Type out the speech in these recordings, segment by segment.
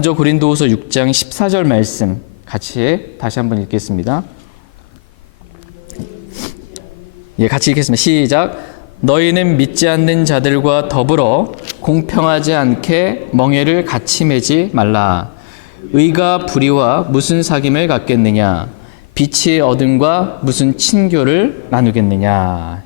먼저 고린도후서 6장 14절 말씀 같이 다시 한번 읽겠습니다. 같이 읽겠습니다. 시작. 너희는 믿지 않는 자들과 더불어 공평하지 않게 멍에를 같이 매지 말라. 의가 불의와 무슨 사귐을 갖겠느냐? 빛이 어둠과 무슨 친교를 나누겠느냐?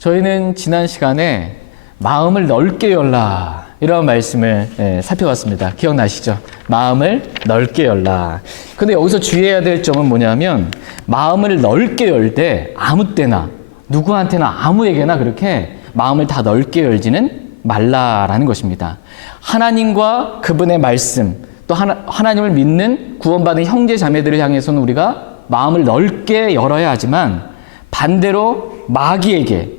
저희는 지난 시간에 마음을 넓게 열라 이런 말씀을 살펴봤습니다. 기억나시죠? 마음을 넓게 열라. 근데 여기서 주의해야 될 점은 뭐냐면 마음을 넓게 열 때 아무 때나 누구한테나 아무에게나 그렇게 마음을 다 넓게 열지는 말라라는 것입니다. 하나님과 그분의 말씀 또 하나님을 믿는 구원받은 형제 자매들을 향해서는 우리가 마음을 넓게 열어야 하지만 반대로 마귀에게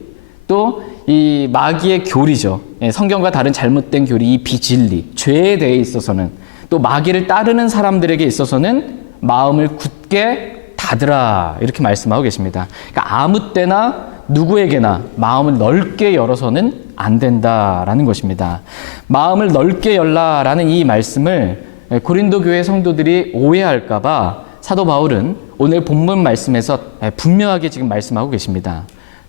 또 이 마귀의 교리죠. 성경과 다른 잘못된 교리, 이 비진리, 죄에 대해 있어서는 또 마귀를 따르는 사람들에게 있어서는 마음을 굳게 닫으라 이렇게 말씀하고 계십니다. 그러니까 아무 때나 누구에게나 마음을 넓게 열어서는 안 된다라는 것입니다. 마음을 넓게 열라라는 이 말씀을 고린도 교회 성도들이 오해할까 봐 사도 바울은 오늘 본문 말씀에서 분명하게 지금 말씀하고 계십니다.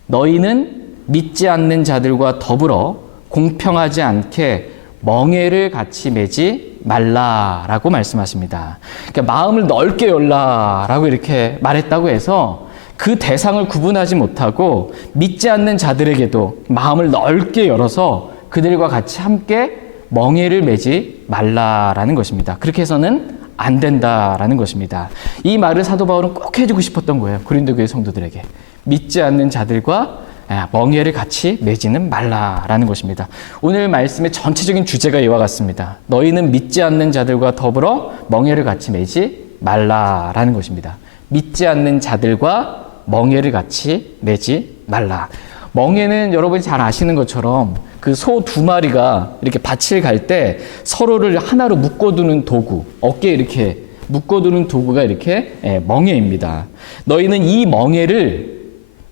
너희는 믿지 않는 자들과 더불어 공평하지 않게 멍에를 같이 매지 말라라고 말씀하십니다. 그러니까 마음을 넓게 열라라고 이렇게 말했다고 해서 그 대상을 구분하지 못하고 믿지 않는 자들에게도 마음을 넓게 열어서 그들과 같이 함께 멍에를 매지 말라라는 것입니다. 그렇게 해서는 안 된다라는 것입니다. 이 말을 사도 바울은 꼭 해주고 싶었던 거예요. 고린도 교회 성도들에게. 믿지 않는 자들과 멍에를 같이 매지는 말라라는 것입니다. 오늘 말씀의 전체적인 주제가 이와 같습니다. 너희는 믿지 않는 자들과 더불어 멍에를 같이 매지 말라라는 것입니다. 믿지 않는 자들과 멍에를 같이 매지 말라. 멍에는 여러분이 잘 아시는 것처럼 그 소 두 마리가 이렇게 밭을 갈 때 서로를 하나로 묶어두는 도구, 어깨에 이렇게 묶어두는 도구가 이렇게 멍에입니다. 너희는 이 멍에를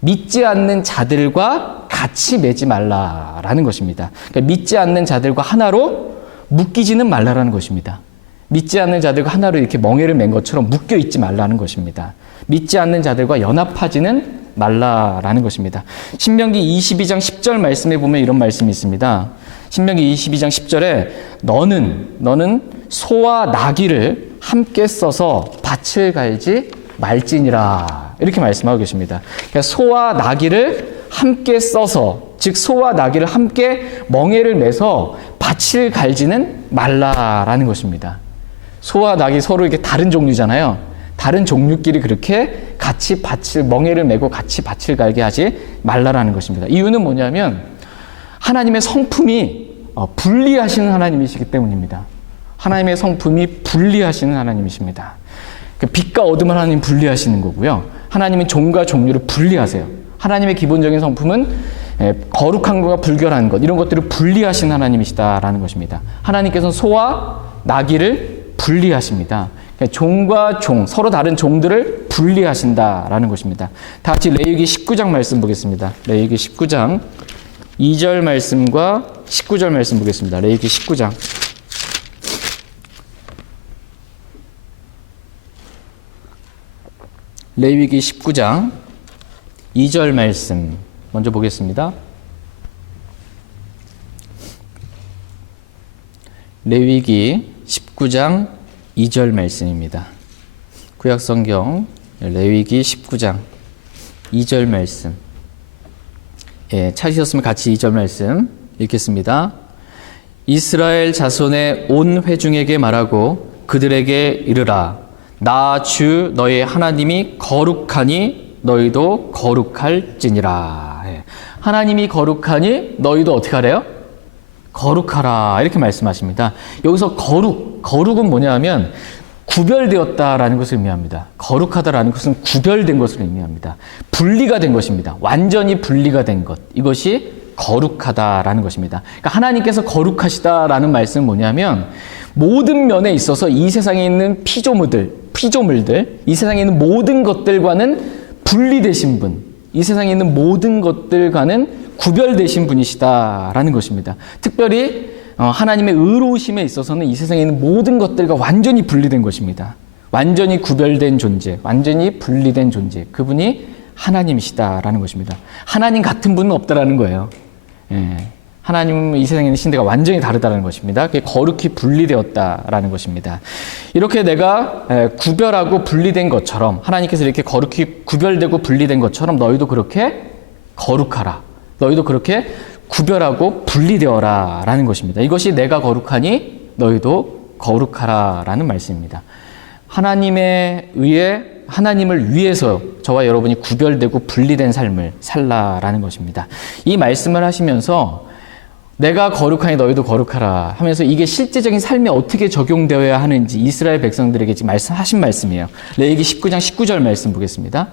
믿지 않는 자들과 같이 매지 말라라는 것입니다. 그러니까 믿지 않는 자들과 하나로 묶이지는 말라라는 것입니다. 믿지 않는 자들과 하나로 이렇게 멍에를 맨 것처럼 묶여 있지 말라는 것입니다. 믿지 않는 자들과 연합하지는 말라라는 것입니다. 신명기 22장 10절 말씀에 보면 이런 말씀이 있습니다. 신명기 22장 10절에 너는 소와 나귀를 함께 써서 밭을 갈지 말지니라 이렇게 말씀하고 계십니다. 그러니까 소와 나귀를 함께 써서 즉 소와 나귀를 함께 멍에를 매서 밭을 갈지는 말라라는 것입니다. 소와 낙이 서로 이렇게 다른 종류잖아요. 다른 종류끼리 그렇게 같이 멍에를 메고 같이 밭을 갈게 하지 말라라는 것입니다. 이유는 뭐냐면 하나님의 성품이 분리하시는 하나님이시기 때문입니다. 하나님의 성품이 분리하시는 하나님이십니다. 빛과 어둠을 하나님 분리하시는 거고요. 하나님은 종과 종류를 분리하세요. 하나님의 기본적인 성품은 거룩한 것과 불결한 것 이런 것들을 분리하시는 하나님이시다라는 것입니다. 하나님께서는 소와 나귀를 분리하십니다. 종과 종, 서로 다른 종들을 분리하신다라는 것입니다. 다 같이 레위기 19장 말씀 보겠습니다. 레위기 19장 2절 말씀과 19절 말씀 보겠습니다. 레위기 19장. 레위기 19장 2절 말씀 먼저 보겠습니다. 레위기 19장 2절 말씀입니다. 구약성경 레위기 19장 2절 말씀. 찾으셨으면 같이 2절 말씀 읽겠습니다. 이스라엘 자손의 온 회중에게 말하고 그들에게 이르라. 나 주 너희 하나님이 거룩하니 너희도 거룩할지니라. 하나님이 거룩하니 너희도 어떻게 하래요? 거룩하라 이렇게 말씀하십니다. 여기서 거룩은 뭐냐면 구별되었다라는 것을 의미합니다. 거룩하다라는 것은 구별된 것을 의미합니다. 분리가 된 것입니다. 완전히 분리가 된 것. 이것이 거룩하다라는 것입니다. 그러니까 하나님께서 거룩하시다라는 말씀은 뭐냐면 모든 면에 있어서 이 세상에 있는 피조물들, 이 세상에 있는 모든 것들과는 분리되신 분, 이 세상에 있는 모든 것들과는 구별되신 분이시다라는 것입니다. 특별히 하나님의 의로우심에 있어서는 이 세상에 있는 모든 것들과 완전히 분리된 것입니다. 완전히 구별된 존재, 완전히 분리된 존재. 그분이 하나님이시다라는 것입니다. 하나님 같은 분은 없다라는 거예요. 예. 하나님은 이 세상에 있는 신들과 완전히 다르다는 것입니다. 그게 거룩히 분리되었다라는 것입니다. 이렇게 내가 구별하고 분리된 것처럼, 하나님께서 이렇게 거룩히 구별되고 분리된 것처럼 너희도 그렇게 거룩하라. 너희도 그렇게 구별하고 분리되어라 라는 것입니다. 이것이 내가 거룩하니 너희도 거룩하라 라는 말씀입니다. 하나님에 의해, 하나님을 위해서 저와 여러분이 구별되고 분리된 삶을 살라라는 것입니다. 이 말씀을 하시면서 내가 거룩하니 너희도 거룩하라 하면서 이게 실제적인 삶에 어떻게 적용되어야 하는지 이스라엘 백성들에게 지금 말씀하신 말씀이에요. 레위기 19장 19절 말씀 보겠습니다.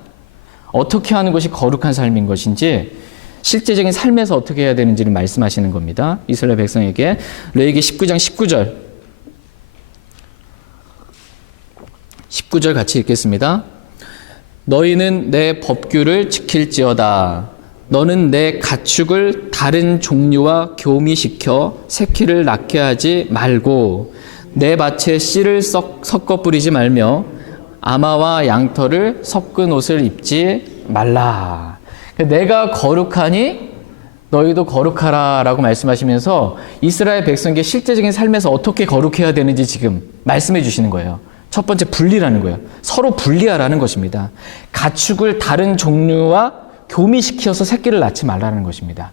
어떻게 하는 것이 거룩한 삶인 것인지 실제적인 삶에서 어떻게 해야 되는지를 말씀하시는 겁니다. 이스라엘 백성에게 레위기 19장 19절 같이 읽겠습니다. 너희는 내 법규를 지킬지어다. 너는 내 가축을 다른 종류와 교미시켜 새끼를 낳게 하지 말고 내 밭에 씨를 섞어 뿌리지 말며 아마와 양털을 섞은 옷을 입지 말라. 내가 거룩하니 너희도 거룩하라 라고 말씀하시면서 이스라엘 백성에게 실제적인 삶에서 어떻게 거룩해야 되는지 지금 말씀해 주시는 거예요. 첫 번째 분리라는 거예요. 서로 분리하라는 것입니다. 가축을 다른 종류와 교미시켜서 새끼를 낳지 말라는 것입니다.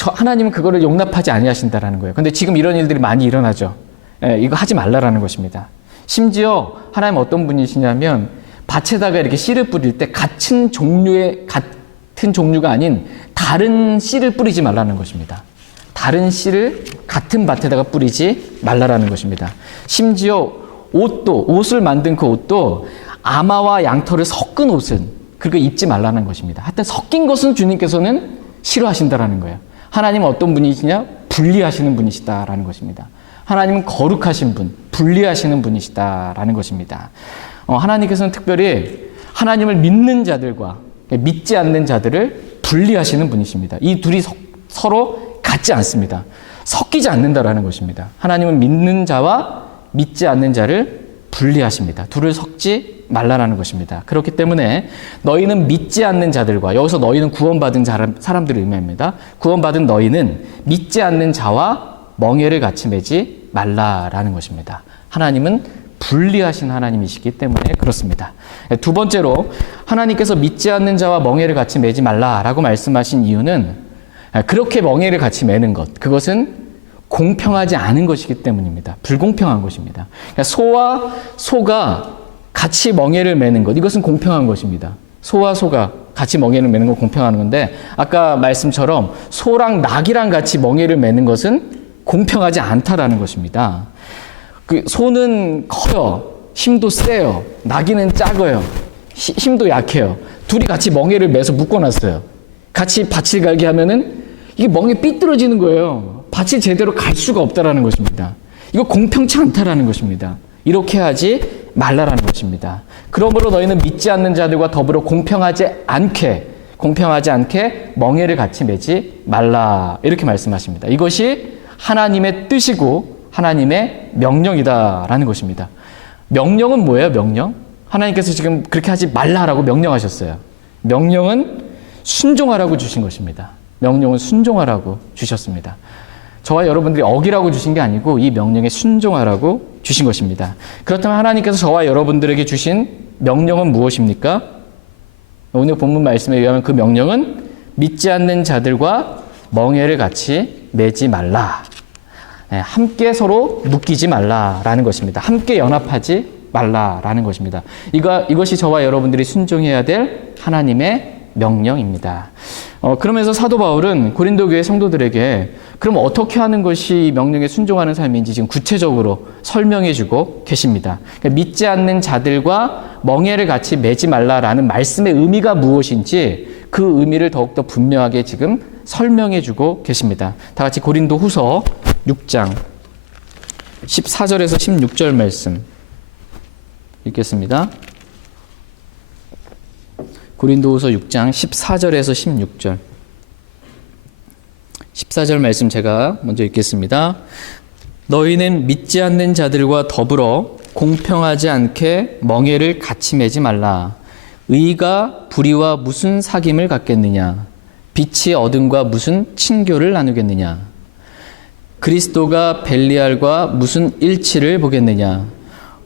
하나님은 그거를 용납하지 아니하신다라는 거예요. 근데 지금 이런 일들이 많이 일어나죠. 이거 하지 말라라는 것입니다. 심지어 하나님 어떤 분이시냐면 밭에다가 이렇게 씨를 뿌릴 때 같은 종류가 아닌 다른 씨를 뿌리지 말라는 것입니다. 다른 씨를 같은 밭에다가 뿌리지 말라라는 것입니다. 심지어 옷을 만든 그 옷도 아마와 양털을 섞은 옷은 그거 입지 말라는 것입니다. 하여튼 섞인 것은 주님께서는 싫어하신다라는 거예요. 하나님은 어떤 분이시냐? 분리하시는 분이시다라는 것입니다. 하나님은 거룩하신 분, 분리하시는 분이시다라는 것입니다. 하나님께서는 특별히 하나님을 믿는 자들과 믿지 않는 자들을 분리하시는 분이십니다. 이 둘이 서로 같지 않습니다. 섞이지 않는다라는 것입니다. 하나님은 믿는 자와 믿지 않는 자를 분리하십니다. 둘을 섞지 말라라는 것입니다. 그렇기 때문에 너희는 믿지 않는 자들과, 여기서 너희는 구원받은 사람들을 의미합니다. 구원받은 너희는 믿지 않는 자와 멍에를 같이 매지 말라라는 것입니다. 하나님은 분리하신 하나님이시기 때문에 그렇습니다. 두 번째로 하나님께서 믿지 않는 자와 멍에를 같이 매지 말라라고 말씀하신 이유는 그렇게 멍에를 같이 매는 것, 그것은 공평하지 않은 것이기 때문입니다. 불공평한 것입니다. 그러니까 소와 소가 같이 멍에를 매는 것, 이것은 공평한 것입니다. 소와 소가 같이 멍에를 매는 건 공평한 건데 아까 말씀처럼 소랑 낙이랑 같이 멍에를 매는 것은 공평하지 않다라는 것입니다. 그 소는 커요. 힘도 세요. 낙이는 작아요. 힘도 약해요. 둘이 같이 멍에를 매서 묶어놨어요. 같이 밭을 갈게 하면은 이게 멍에 삐뚤어지는 거예요. 밭이 제대로 갈 수가 없다라는 것입니다. 이거 공평치 않다라는 것입니다. 이렇게 하지 말라라는 것입니다. 그러므로 너희는 믿지 않는 자들과 더불어 공평하지 않게 멍에를 같이 매지 말라. 이렇게 말씀하십니다. 이것이 하나님의 뜻이고 하나님의 명령이다라는 것입니다. 명령은 뭐예요? 명령? 하나님께서 지금 그렇게 하지 말라라고 명령하셨어요. 명령은 순종하라고 주신 것입니다. 명령은 순종하라고 주셨습니다. 저와 여러분들이 어기라고 주신 게 아니고 이 명령에 순종하라고 주신 것입니다. 그렇다면 하나님께서 저와 여러분들에게 주신 명령은 무엇입니까? 오늘 본문 말씀에 의하면 그 명령은 믿지 않는 자들과 멍에를 같이 매지 말라. 함께 서로 묶이지 말라라는 것입니다. 함께 연합하지 말라라는 것입니다. 이것이 저와 여러분들이 순종해야 될 하나님의 명령입니다. 그러면서 사도 바울은 고린도 교회 성도들에게 그럼 어떻게 하는 것이 명령에 순종하는 삶인지 지금 구체적으로 설명해 주고 계십니다. 그러니까 믿지 않는 자들과 멍에를 같이 매지 말라라는 말씀의 의미가 무엇인지 그 의미를 더욱더 분명하게 지금 설명해 주고 계십니다. 다 같이 고린도 후서 6장 14절에서 16절 말씀 읽겠습니다. 고린도후서 6장 14절에서 16절. 14절 말씀 제가 먼저 읽겠습니다. 너희는 믿지 않는 자들과 더불어 공평하지 않게 멍에를 같이 매지 말라. 의가 불의와 무슨 사귐을 갖겠느냐? 빛이 어둠과 무슨 친교를 나누겠느냐? 그리스도가 벨리알과 무슨 일치를 보겠느냐?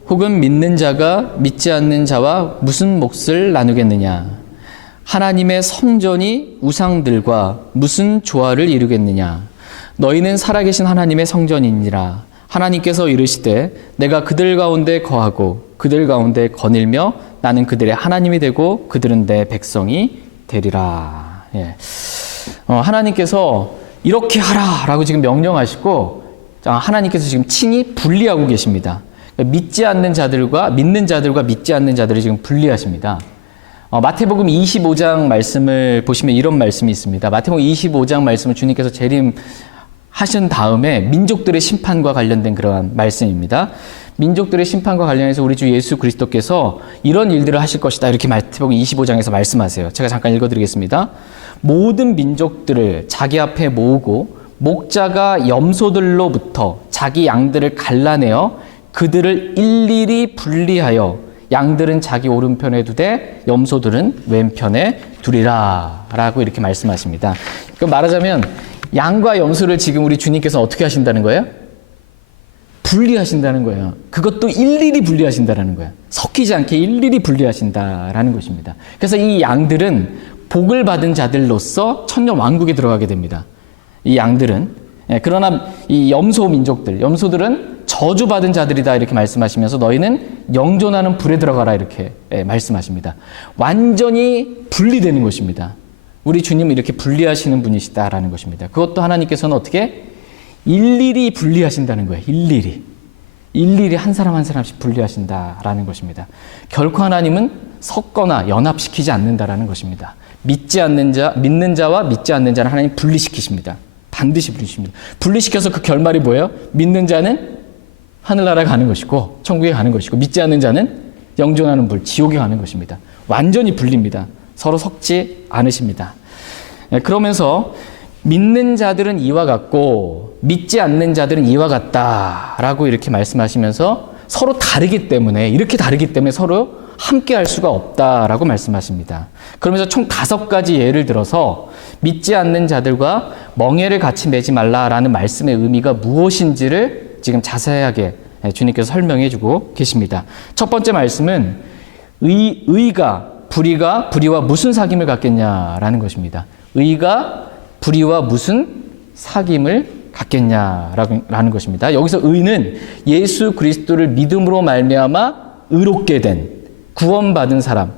혹은 믿는 자가 믿지 않는 자와 무슨 몫을 나누겠느냐? 하나님의 성전이 우상들과 무슨 조화를 이루겠느냐? 너희는 살아계신 하나님의 성전이니라. 하나님께서 이르시되 내가 그들 가운데 거하고 그들 가운데 거닐며 나는 그들의 하나님이 되고 그들은 내 백성이 되리라. 예. 하나님께서 이렇게 하라라고 지금 명령하시고 하나님께서 지금 친히 분리하고 계십니다. 믿지 않는 자들과 믿는 자들과 믿지 않는 자들을 지금 분리하십니다. 마태복음 25장 말씀을 보시면 이런 말씀이 있습니다. 마태복음 25장 말씀을 주님께서 재림하신 다음에 민족들의 심판과 관련된 그러한 말씀입니다. 민족들의 심판과 관련해서 우리 주 예수 그리스도께서 이런 일들을 하실 것이다. 이렇게 마태복음 25장에서 말씀하세요. 제가 잠깐 읽어드리겠습니다. 모든 민족들을 자기 앞에 모으고 목자가 염소들로부터 자기 양들을 갈라내어 그들을 일일이 분리하여 양들은 자기 오른편에 두되 염소들은 왼편에 두리라 라고 이렇게 말씀하십니다. 그럼 말하자면 양과 염소를 지금 우리 주님께서 어떻게 하신다는 거예요? 분리하신다는 거예요. 그것도 일일이 분리하신다는 거예요. 섞이지 않게 일일이 분리하신다라는 것입니다. 그래서 이 양들은 복을 받은 자들로서 천년 왕국에 들어가게 됩니다. 이 양들은. 그러나 이 염소 민족들, 염소들은 저주받은 자들이다 이렇게 말씀하시면서 너희는 영존하는 불에 들어가라 이렇게 말씀하십니다. 완전히 분리되는 것입니다. 우리 주님은 이렇게 분리하시는 분이시다라는 것입니다. 그것도 하나님께서는 어떻게? 일일이 분리하신다는 거예요. 일일이 한 사람 한 사람씩 분리하신다라는 것입니다. 결코 하나님은 섞거나 연합시키지 않는다라는 것입니다. 믿는 자와 믿지 않는 자는 하나님 분리시키십니다. 반드시 분리시킵니다. 분리시켜서 그 결말이 뭐예요? 믿는 자는 하늘나라 가는 것이고 천국에 가는 것이고 믿지 않는 자는 영존하는 불, 지옥에 가는 것입니다. 완전히 분리입니다. 서로 섞지 않으십니다. 그러면서 믿는 자들은 이와 같고 믿지 않는 자들은 이와 같다라고 이렇게 말씀하시면서 서로 다르기 때문에 이렇게 다르기 때문에 서로 함께 할 수가 없다라고 말씀하십니다. 그러면서 총 5가지 예를 들어서 믿지 않는 자들과 멍에를 같이 매지 말라라는 말씀의 의미가 무엇인지를 지금 자세하게 주님께서 설명해 주고 계십니다. 첫 번째 말씀은 의가 불의와 무슨 사귐을 갖겠냐라는 것입니다. 의가 불의와 무슨 사귐을 갖겠냐라는 것입니다. 여기서 의는 예수 그리스도를 믿음으로 말미암아 의롭게 된 구원받은 사람,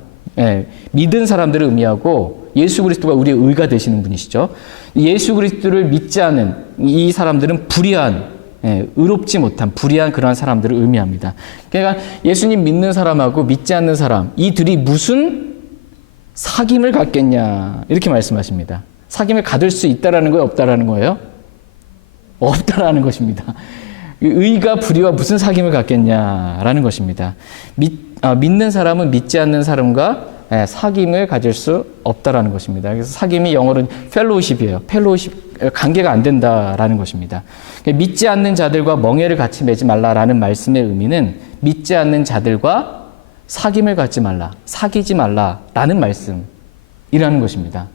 믿은 사람들을 의미하고 예수 그리스도가 우리의 의가 되시는 분이시죠. 예수 그리스도를 믿지 않은 이 사람들은 불의한, 의롭지 못한 불의한 그러한 사람들을 의미합니다. 그러니까 예수님 믿는 사람하고 믿지 않는 사람, 이 둘이 무슨 사귐을 갖겠냐 이렇게 말씀하십니다. 사귐을 가질 수 있다라는 거예요, 없다라는 거예요? 없다라는 것입니다. 의가 불의와 무슨 사귐을 갖겠냐라는 것입니다. 믿는 사람은 믿지 않는 사람과 사귐을 가질 수 없다라는 것입니다. 그래서 사귐이 영어로는 펠로우십이에요. 펠로우십, 관계가 안 된다라는 것입니다. 믿지 않는 자들과 멍에를 같이 매지 말라라는 말씀의 의미는 믿지 않는 자들과 사귐을 갖지 말라, 사귀지 말라라는 말씀이라는 것입니다.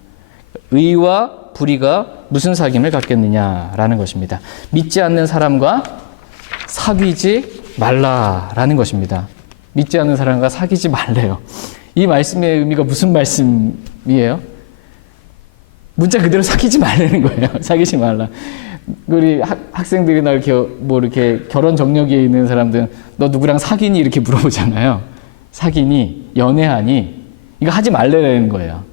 의와 불의가 무슨 사귐을 갖겠느냐라는 것입니다. 믿지 않는 사람과 사귀지 말라라는 것입니다. 믿지 않는 사람과 사귀지 말래요. 이 말씀의 의미가 무슨 말씀이에요? 문자 그대로 사귀지 말라는 거예요. 사귀지 말라. 우리 학생들이나 이렇게 결혼 정력기에 있는 사람들은 너 누구랑 사귀니? 이렇게 물어보잖아요. 사귀니? 연애하니? 이거 하지 말라는 거예요.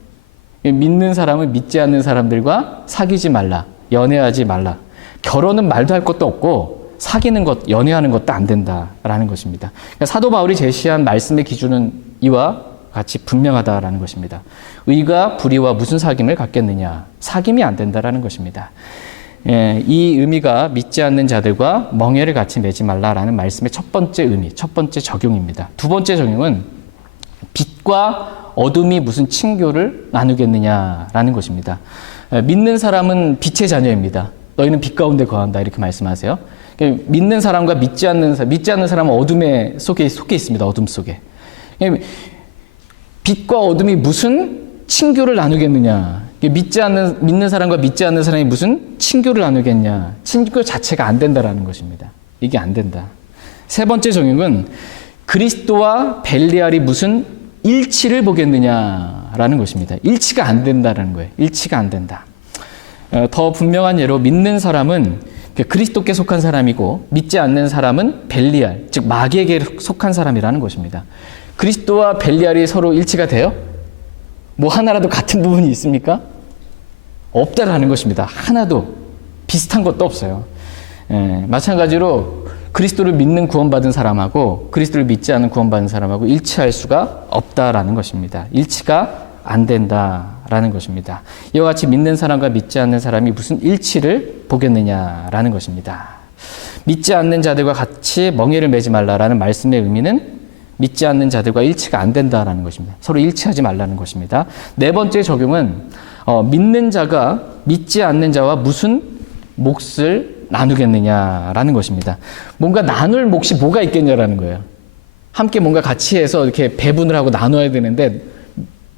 믿는 사람은 믿지 않는 사람들과 사귀지 말라. 연애하지 말라. 결혼은 말도 할 것도 없고 사귀는 것, 연애하는 것도 안 된다라는 것입니다. 그러니까 사도 바울이 제시한 말씀의 기준은 이와 같이 분명하다라는 것입니다. 의가 불의와 무슨 사귐을 갖겠느냐. 사귐이 안 된다라는 것입니다. 이 의미가 믿지 않는 자들과 멍에를 같이 매지 말라라는 말씀의 첫 번째 의미, 첫 번째 적용입니다. 두 번째 적용은 빛과 어둠이 무슨 친교를 나누겠느냐라는 것입니다. 믿는 사람은 빛의 자녀입니다. 너희는 빛 가운데 거한다 이렇게 말씀하세요. 믿는 사람과 믿지 않는 사람은 어둠 속에 있습니다. 어둠 속에. 빛과 어둠이 무슨 친교를 나누겠느냐. 믿는 사람과 믿지 않는 사람이 무슨 친교를 나누겠냐. 친교 자체가 안 된다라는 것입니다. 이게 안 된다. 세 번째 적용은 그리스도와 벨리알이 무슨 일치를 보겠느냐라는 것입니다. 일치가 안 된다라는 거예요. 일치가 안 된다. 더 분명한 예로 믿는 사람은 그리스도께 속한 사람이고 믿지 않는 사람은 벨리알, 즉 마귀에게 속한 사람이라는 것입니다. 그리스도와 벨리알이 서로 일치가 돼요? 뭐 하나라도 같은 부분이 있습니까? 없다라는 것입니다. 하나도 비슷한 것도 없어요. 마찬가지로 그리스도를 믿는 구원받은 사람하고 그리스도를 믿지 않는 구원받은 사람하고 일치할 수가 없다라는 것입니다. 일치가 안 된다라는 것입니다. 이와 같이 믿는 사람과 믿지 않는 사람이 무슨 일치를 보겠느냐라는 것입니다. 믿지 않는 자들과 같이 멍에를 매지 말라라는 말씀의 의미는 믿지 않는 자들과 일치가 안 된다라는 것입니다. 서로 일치하지 말라는 것입니다. 네 번째 적용은 믿는 자가 믿지 않는 자와 무슨 몫을 나누겠느냐라는 것입니다. 뭔가 나눌 몫이 뭐가 있겠냐라는 거예요. 함께 뭔가 같이 해서 이렇게 배분을 하고 나눠야 되는데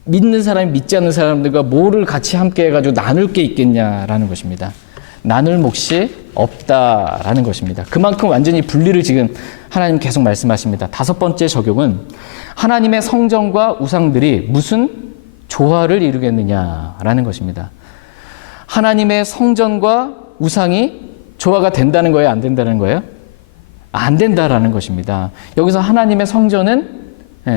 믿는 사람이 믿지 않는 사람들과 뭐를 같이 함께 해가지고 나눌 게 있겠냐라는 것입니다. 나눌 몫이 없다라는 것입니다. 그만큼 완전히 분리를 지금 하나님 계속 말씀하십니다. 다섯 번째 적용은 하나님의 성전과 우상들이 무슨 조화를 이루겠느냐라는 것입니다. 하나님의 성전과 우상이 조화가 된다는 거예요? 안 된다는 거예요? 안 된다라는 것입니다. 여기서 하나님의 성전은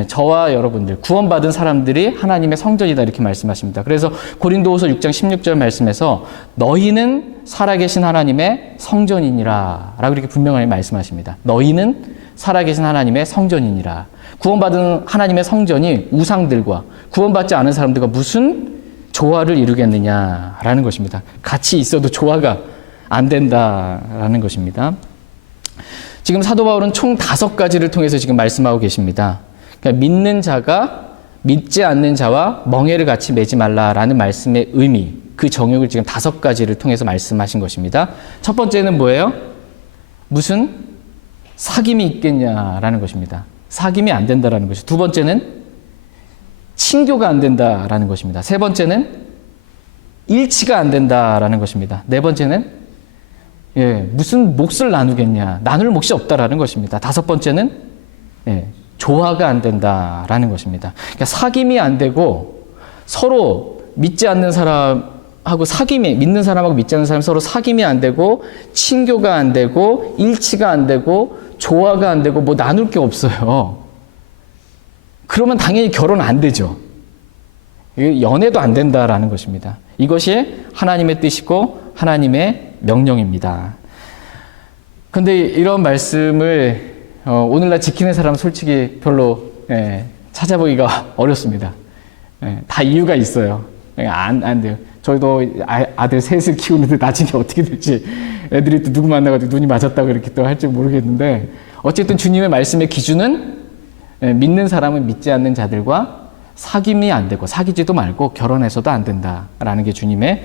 저와 여러분들, 구원받은 사람들이 하나님의 성전이다 이렇게 말씀하십니다. 그래서 고린도후서 6장 16절 말씀에서 너희는 살아계신 하나님의 성전이니라 라고 이렇게 분명하게 말씀하십니다. 너희는 살아계신 하나님의 성전이니라. 구원받은 하나님의 성전이 우상들과 구원받지 않은 사람들과 무슨 조화를 이루겠느냐라는 것입니다. 같이 있어도 조화가 안 된다라는 것입니다. 지금 사도 바울은 총 5가지를 통해서 지금 말씀하고 계십니다. 그러니까 믿는 자가 믿지 않는 자와 멍에를 같이 매지 말라라는 말씀의 의미, 그 정욕을 지금 5가지를 통해서 말씀하신 것입니다. 첫 번째는 뭐예요? 무슨 사귐이 있겠냐라는 것입니다. 사귐이 안 된다라는 것이죠. 두 번째는 친교가 안 된다라는 것입니다. 세 번째는 일치가 안 된다라는 것입니다. 네 번째는 무슨 몫을 나누겠냐, 나눌 몫이 없다라는 것입니다. 다섯 번째는 조화가 안 된다라는 것입니다. 그러니까 사귐이 안 되고 서로 믿지 않는 사람하고 믿는 사람하고 믿지 않는 사람 서로 사귐이 안 되고 친교가 안 되고 일치가 안 되고 조화가 안 되고 뭐 나눌 게 없어요. 그러면 당연히 결혼 안 되죠. 연애도 안 된다라는 것입니다. 이것이 하나님의 뜻이고 하나님의 명령입니다. 그런데 이런 말씀을 오늘날 지키는 사람은 솔직히 별로 찾아보기가 어렵습니다. 다 이유가 있어요. 안 돼요. 저희도 아들 셋을 키우는데 나중에 어떻게 될지 애들이 또 누구 만나가지고 눈이 맞았다고 이렇게 또 할지 모르겠는데 어쨌든 주님의 말씀의 기준은 믿는 사람은 믿지 않는 자들과 사귐이 안 되고 사귀지도 말고 결혼해서도 안 된다라는 게 주님의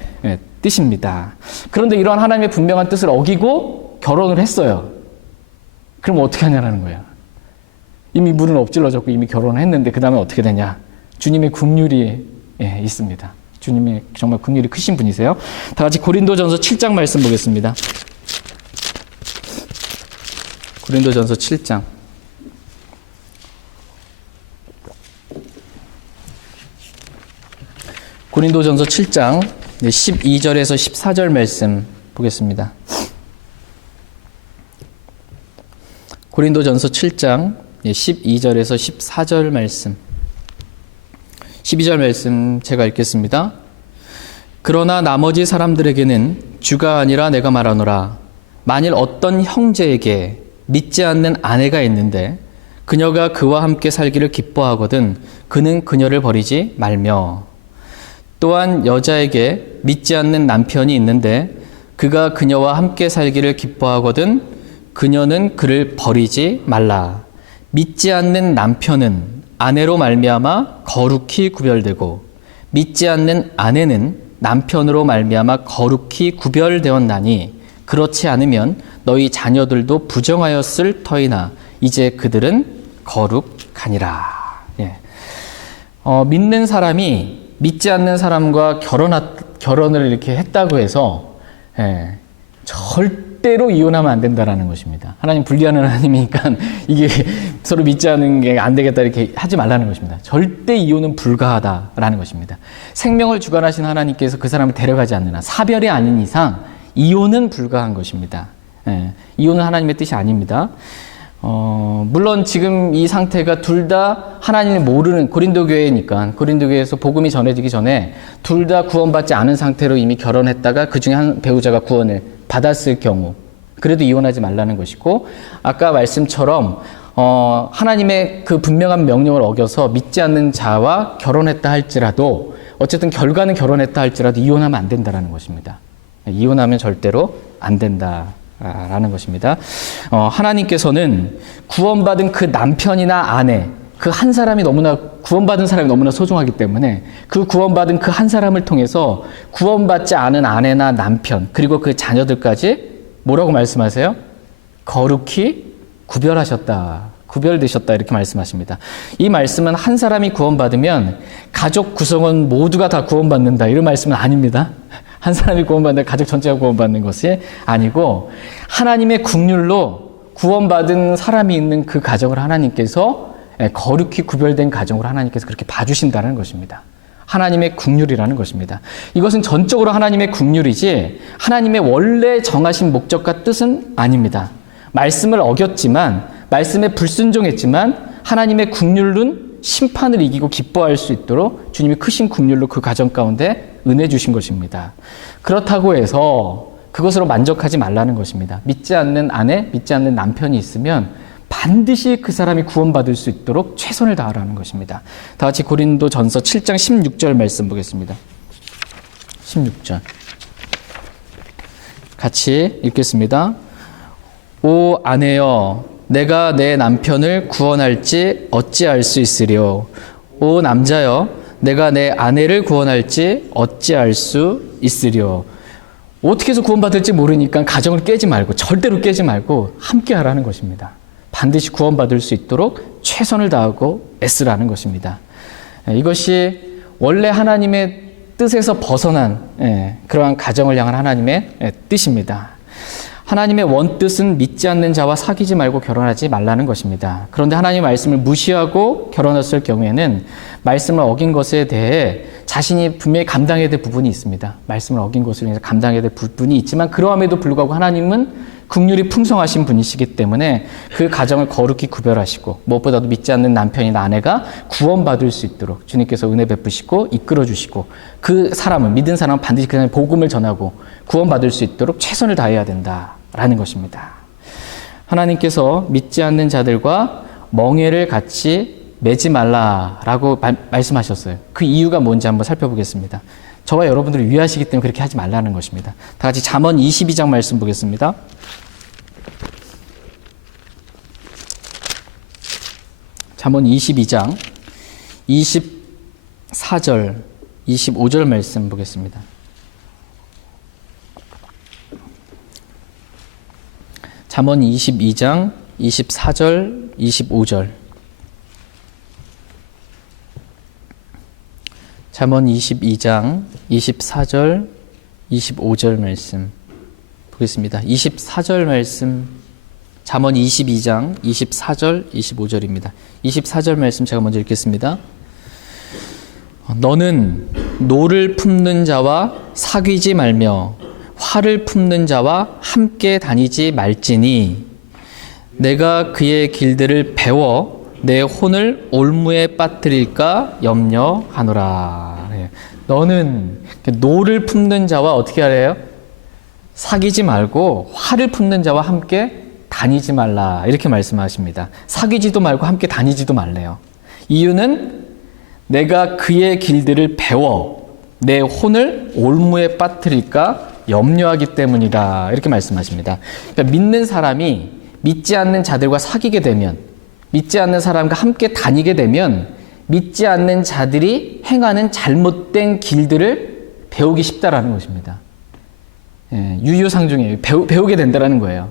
뜻입니다. 그런데 이러한 하나님의 분명한 뜻을 어기고 결혼을 했어요. 그럼 어떻게 하냐라는 거예요. 이미 물은 엎질러졌고 이미 결혼을 했는데 그 다음에 어떻게 되냐. 주님의 긍휼이 있습니다. 주님의 정말 긍휼이 크신 분이세요. 다 같이 고린도전서 7장 말씀 보겠습니다. 고린도전서 7장. 고린도전서 7장 12절에서 14절 말씀 보겠습니다. 고린도전서 7장 12절에서 14절 말씀. 12절 말씀 제가 읽겠습니다. 그러나 나머지 사람들에게는 주가 아니라 내가 말하노라. 만일 어떤 형제에게 믿지 않는 아내가 있는데 그녀가 그와 함께 살기를 기뻐하거든 그는 그녀를 버리지 말며 또한 여자에게 믿지 않는 남편이 있는데 그가 그녀와 함께 살기를 기뻐하거든 그녀는 그를 버리지 말라. 믿지 않는 남편은 아내로 말미암아 거룩히 구별되고 믿지 않는 아내는 남편으로 말미암아 거룩히 구별되었나니 그렇지 않으면 너희 자녀들도 부정하였을 터이나 이제 그들은 거룩하니라. 예. 믿는 사람이 믿지 않는 사람과 결혼을 이렇게 했다고 해서 절대로 이혼하면 안 된다라는 것입니다. 하나님 분리하는 하나님이니까 이게 서로 믿지 않는 게 안 되겠다 이렇게 하지 말라는 것입니다. 절대 이혼은 불가하다라는 것입니다. 생명을 주관하신 하나님께서 그 사람을 데려가지 않는 한, 사별이 아닌 이상 이혼은 불가한 것입니다. 이혼은 하나님의 뜻이 아닙니다. 물론 지금 이 상태가 둘 다 하나님을 모르는 고린도 교회니까 고린도 교회에서 복음이 전해지기 전에 둘 다 구원받지 않은 상태로 이미 결혼했다가 그 중에 한 배우자가 구원을 받았을 경우 그래도 이혼하지 말라는 것이고, 아까 말씀처럼 하나님의 그 분명한 명령을 어겨서 믿지 않는 자와 결혼했다 할지라도 어쨌든 결과는 결혼했다 할지라도 이혼하면 안 된다라는 것입니다. 이혼하면 절대로 안 된다라는 것입니다. 하나님께서는 구원받은 그 남편이나 아내, 그 한 사람이 구원받은 사람이 너무나 소중하기 때문에 그 구원받은 그 한 사람을 통해서 구원받지 않은 아내나 남편, 그리고 그 자녀들까지 뭐라고 말씀하세요? 거룩히 구별되셨다 이렇게 말씀하십니다. 이 말씀은 한 사람이 구원받으면 가족 구성원 모두가 다 구원받는다 이런 말씀은 아닙니다. 한 사람이 구원받는 가족 전체가 구원받는 것이 아니고 하나님의 국률로 구원받은 사람이 있는 그 가정을 하나님께서 거룩히 구별된 가정으로 하나님께서 그렇게 봐주신다는 것입니다. 하나님의 국률이라는 것입니다. 이것은 전적으로 하나님의 국률이지 하나님의 원래 정하신 목적과 뜻은 아닙니다. 말씀을 어겼지만, 말씀에 불순종했지만 하나님의 국률은 심판을 이기고 기뻐할 수 있도록 주님이 크신 국률로 그 가정 가운데 은혜 주신 것입니다. 그렇다고 해서 그것으로 만족하지 말라는 것입니다. 믿지 않는 아내, 믿지 않는 남편이 있으면 반드시 그 사람이 구원받을 수 있도록 최선을 다하라는 것입니다. 다 같이 고린도전서 7장 16절 말씀 보겠습니다. 16절 같이 읽겠습니다. 오 아내여, 내가 내 남편을 구원할지 어찌할 수 있으리요. 오 남자여, 내가 내 아내를 구원할지 어찌할 수 있으리요. 어떻게 해서 구원받을지 모르니까 가정을 깨지 말고, 절대로 깨지 말고 함께 하라는 것입니다. 반드시 구원받을 수 있도록 최선을 다하고 애쓰라는 것입니다. 이것이 원래 하나님의 뜻에서 벗어난 그러한 가정을 향한 하나님의 뜻입니다. 하나님의 원뜻은 믿지 않는 자와 사귀지 말고 결혼하지 말라는 것입니다. 그런데 하나님의 말씀을 무시하고 결혼했을 경우에는 말씀을 어긴 것에 대해 자신이 분명히 감당해야 될 부분이 있습니다. 말씀을 어긴 것으로 인해서 감당해야 될 부분이 있지만 그러함에도 불구하고 하나님은 긍휼이 풍성하신 분이시기 때문에 그 가정을 거룩히 구별하시고 무엇보다도 믿지 않는 남편이나 아내가 구원받을 수 있도록 주님께서 은혜 베푸시고 이끌어 주시고 그 사람은, 믿은 사람은 반드시 그 사람의 복음을 전하고 구원받을 수 있도록 최선을 다해야 된다라는 것입니다. 하나님께서 믿지 않는 자들과 멍에를 같이 매지 말라라고 말씀하셨어요. 그 이유가 뭔지 한번 살펴보겠습니다. 저와 여러분들을 위하시기 때문에 그렇게 하지 말라는 것입니다. 다 같이 잠언 22장 말씀 보겠습니다. 잠언 22장 24절 25절 말씀 보겠습니다. 잠언 22장 24절 25절. 잠언 22장 24절 25절 말씀 보겠습니다. 24절 말씀, 잠언 22장 24절 25절입니다. 24절 말씀 제가 먼저 읽겠습니다. 너는 노를 품는 자와 사귀지 말며 화를 품는 자와 함께 다니지 말지니 내가 그의 길들을 배워 내 혼을 올무에 빠뜨릴까 염려하노라. 너는 노를 품는 자와 어떻게 하래요? 사귀지 말고 화를 품는 자와 함께 다니지 말라 이렇게 말씀하십니다. 사귀지도 말고 함께 다니지도 말래요. 이유는 내가 그의 길들을 배워 내 혼을 올무에 빠뜨릴까 염려하기 때문이다 이렇게 말씀하십니다. 그러니까 믿는 사람이 믿지 않는 자들과 사귀게 되면, 믿지 않는 사람과 함께 다니게 되면 믿지 않는 자들이 행하는 잘못된 길들을 배우기 쉽다라는 것입니다. 예, 유유상종이에요. 배우게 된다라는 거예요.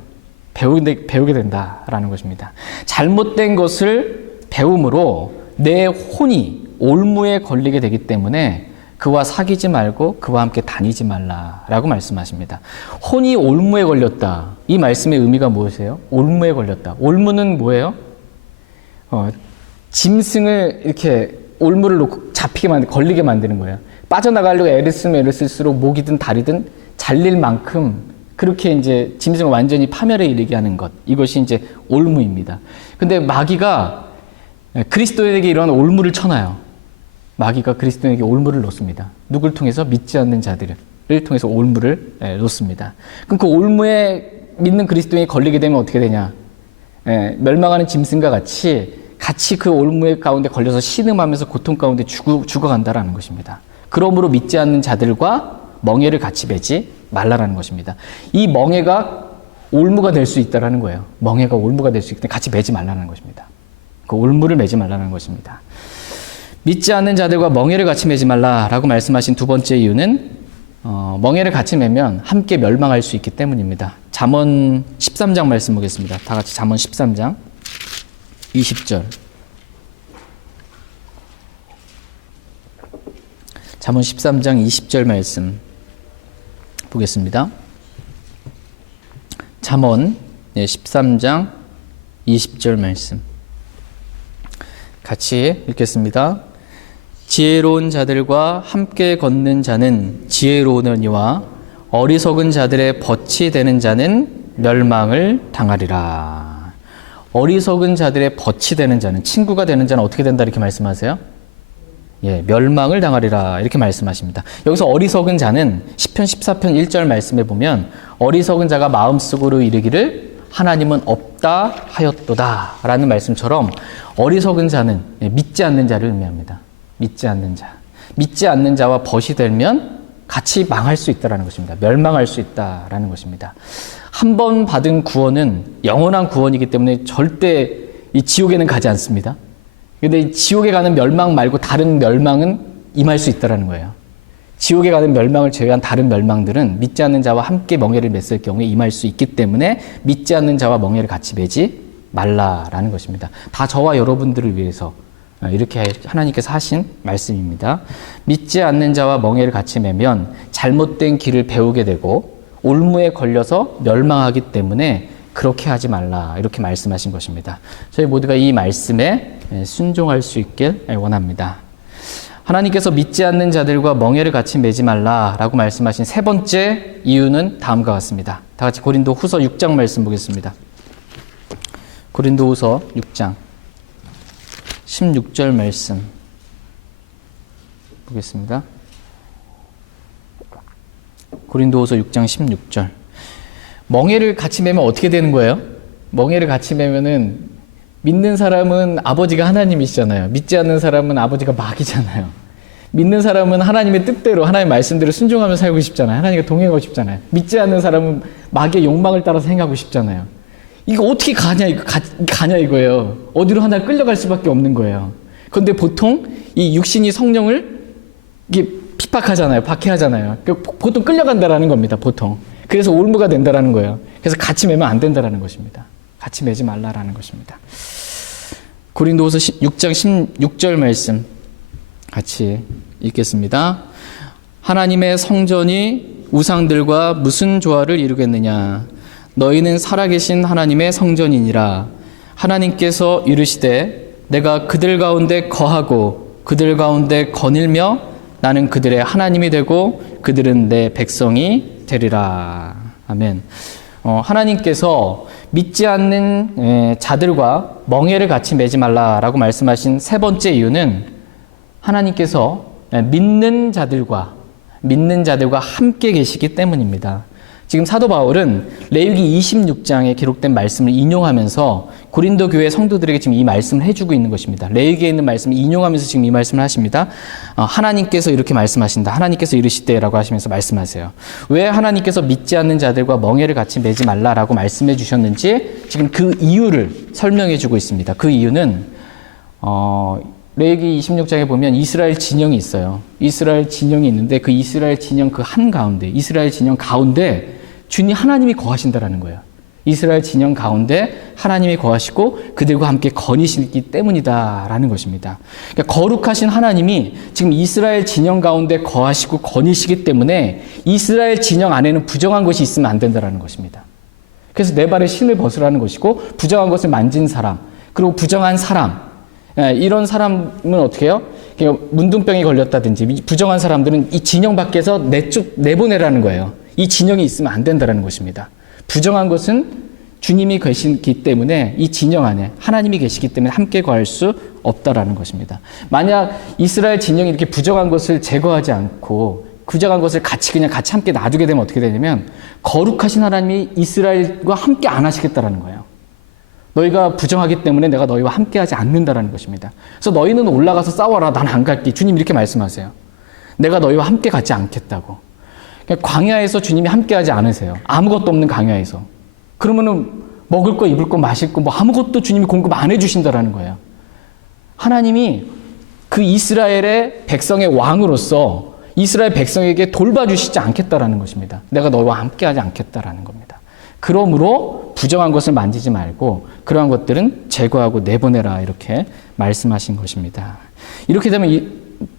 배우게 된다라는 것입니다. 잘못된 것을 배움으로 내 혼이 올무에 걸리게 되기 때문에 그와 사귀지 말고 그와 함께 다니지 말라라고 말씀하십니다. 혼이 올무에 걸렸다. 이 말씀의 의미가 무엇이에요? 올무에 걸렸다. 올무는 뭐예요? 짐승을 이렇게 올무를 놓고 걸리게 만드는 거예요. 빠져나가려고 애를 쓰면 애를 쓸수록 목이든 다리든 잘릴 만큼 그렇게 이제 짐승을 완전히 파멸에 이르게 하는 것. 이것이 이제 올무입니다. 근데 마귀가 그리스도인에게 이런 올무를 쳐놔요. 마귀가 그리스도인에게 올무를 놓습니다. 누굴 통해서? 믿지 않는 자들을 통해서 올무를 놓습니다. 그럼 그 올무에 믿는 그리스도인이 걸리게 되면 어떻게 되냐? 멸망하는 짐승과 같이 그 올무의 가운데 걸려서 신음하면서 고통 가운데 죽어간다라는 것입니다. 그러므로 믿지 않는 자들과 멍에를 같이 매지 말라라는 것입니다. 이 멍에가 올무가 될 수 있다라는 거예요. 멍에가 올무가 될 수 있기 때문에 같이 매지 말라는 것입니다. 그 올무를 매지 말라는 것입니다. 믿지 않는 자들과 멍에를 같이 매지 말라라고 말씀하신 두 번째 이유는 멍에를 같이 매면 함께 멸망할 수 있기 때문입니다. 잠언 13장 말씀 보겠습니다. 다 같이 잠언 13장 20절. 잠언 13장 20절 말씀 보겠습니다. 잠언 13장 20절 말씀 같이 읽겠습니다. 지혜로운 자들과 함께 걷는 자는 지혜로우느니와 어리석은 자들의 벗이 되는 자는 멸망을 당하리라. 어리석은 자들의 벗이 되는 자는, 친구가 되는 자는 어떻게 된다 이렇게 말씀하세요? 예, 멸망을 당하리라 이렇게 말씀하십니다. 여기서 어리석은 자는 시편 14편 1절 말씀에 보면 어리석은 자가 마음속으로 이르기를 하나님은 없다 하였도다 라는 말씀처럼 어리석은 자는 믿지 않는 자를 의미합니다. 믿지 않는 자. 믿지 않는 자와 벗이 되면 같이 망할 수 있다는 것입니다. 멸망할 수 있다는 것입니다. 한 번 받은 구원은 영원한 구원이기 때문에 절대 이 지옥에는 가지 않습니다. 그런데 지옥에 가는 멸망 말고 다른 멸망은 임할 수 있다는 거예요. 지옥에 가는 멸망을 제외한 다른 멸망들은 믿지 않는 자와 함께 멍에를 맸을 경우에 임할 수 있기 때문에 믿지 않는 자와 멍에를 같이 매지 말라라는 것입니다. 다 저와 여러분들을 위해서 이렇게 하나님께서 하신 말씀입니다. 믿지 않는 자와 멍에를 같이 매면 잘못된 길을 배우게 되고 올무에 걸려서 멸망하기 때문에 그렇게 하지 말라 이렇게 말씀하신 것입니다. 저희 모두가 이 말씀에 순종할 수 있길 원합니다. 하나님께서 믿지 않는 자들과 멍에를 같이 매지 말라라고 말씀하신 세 번째 이유는 다음과 같습니다. 다 같이 고린도후서 6장 말씀 보겠습니다. 고린도후서 6장 16절 말씀 보겠습니다. 고린도후서 6장 16절. 멍에를 같이 매면 어떻게 되는 거예요? 멍에를 같이 매면은 믿는 사람은 아버지가 하나님이시잖아요. 믿지 않는 사람은 아버지가 마귀잖아요. 믿는 사람은 하나님의 뜻대로, 하나님의 말씀대로 순종하며 살고 싶잖아요. 하나님과 동행하고 싶잖아요. 믿지 않는 사람은 마귀의 욕망을 따라서 행하고 싶잖아요. 이거 어떻게 가냐 이거예요. 어디로 하나 끌려갈 수밖에 없는 거예요. 그런데 보통 이 육신이 성령을 이게 핍박하잖아요. 박해하잖아요. 보통 끌려간다라는 겁니다. 보통. 그래서 올무가 된다라는 거예요. 그래서 같이 매면 안 된다라는 것입니다. 같이 매지 말라라는 것입니다. 고린도후서 6장 16절 말씀 같이 읽겠습니다. 하나님의 성전이 우상들과 무슨 조화를 이루겠느냐? 너희는 살아계신 하나님의 성전이니라. 하나님께서 이르시되 내가 그들 가운데 거하고 그들 가운데 거닐며 나는 그들의 하나님이 되고 그들은 내 백성이 되리라. 아멘. 하나님께서 믿지 않는 자들과 멍에를 같이 매지 말라라고 말씀하신 세 번째 이유는 하나님께서 믿는 자들과 함께 계시기 때문입니다. 지금 사도 바울은 레위기 26장에 기록된 말씀을 인용하면서 고린도 교회 성도들에게 지금 이 말씀을 해주고 있는 것입니다. 레위기에 있는 말씀을 인용하면서 지금 이 말씀을 하십니다. 하나님께서 이렇게 말씀하신다. 하나님께서 이르시되라고 하시면서 말씀하세요. 왜 하나님께서 믿지 않는 자들과 멍에를 같이 매지 말라라고 말씀해 주셨는지 지금 그 이유를 설명해 주고 있습니다. 그 이유는 레위기 26장에 보면 이스라엘 진영이 있어요. 이스라엘 진영이 있는데 그 이스라엘 진영 그 한가운데, 이스라엘 진영 가운데 주님 하나님이 거하신다라는 거예요. 이스라엘 진영 가운데 하나님이 거하시고 그들과 함께 거니시기 때문이다라는 것입니다. 그러니까 거룩하신 하나님이 지금 이스라엘 진영 가운데 거하시고 거니시기 때문에 이스라엘 진영 안에는 부정한 것이 있으면 안 된다라는 것입니다. 그래서 내 발에 신을 벗으라는 것이고 부정한 것을 만진 사람, 그리고 부정한 사람, 이런 사람은 어떻게 해요? 문둥병이 걸렸다든지 부정한 사람들은 이 진영 밖에서 내보내라는 거예요. 이 진영이 있으면 안 된다는 것입니다. 부정한 것은 주님이 계시기 때문에 이 진영 안에 하나님이 계시기 때문에 함께 거할 수 없다라는 것입니다. 만약 이스라엘 진영이 이렇게 부정한 것을 제거하지 않고 부정한 것을 그냥 같이 함께 놔두게 되면 어떻게 되냐면 거룩하신 하나님이 이스라엘과 함께 안 하시겠다라는 거예요. 너희가 부정하기 때문에 내가 너희와 함께 하지 않는다라는 것입니다. 그래서 너희는 올라가서 싸워라. 난 안 갈게. 주님 이렇게 말씀하세요. 내가 너희와 함께 가지 않겠다고. 광야에서 주님이 함께 하지 않으세요. 아무것도 없는 광야에서. 그러면은 먹을 거, 입을 거, 마실 거, 뭐 아무것도 주님이 공급 안 해주신다라는 거예요. 하나님이 그 이스라엘의 백성의 왕으로서 이스라엘 백성에게 돌봐주시지 않겠다라는 것입니다. 내가 너희와 함께 하지 않겠다라는 겁니다. 그러므로 부정한 것을 만지지 말고 그러한 것들은 제거하고 내보내라 이렇게 말씀하신 것입니다. 이렇게 되면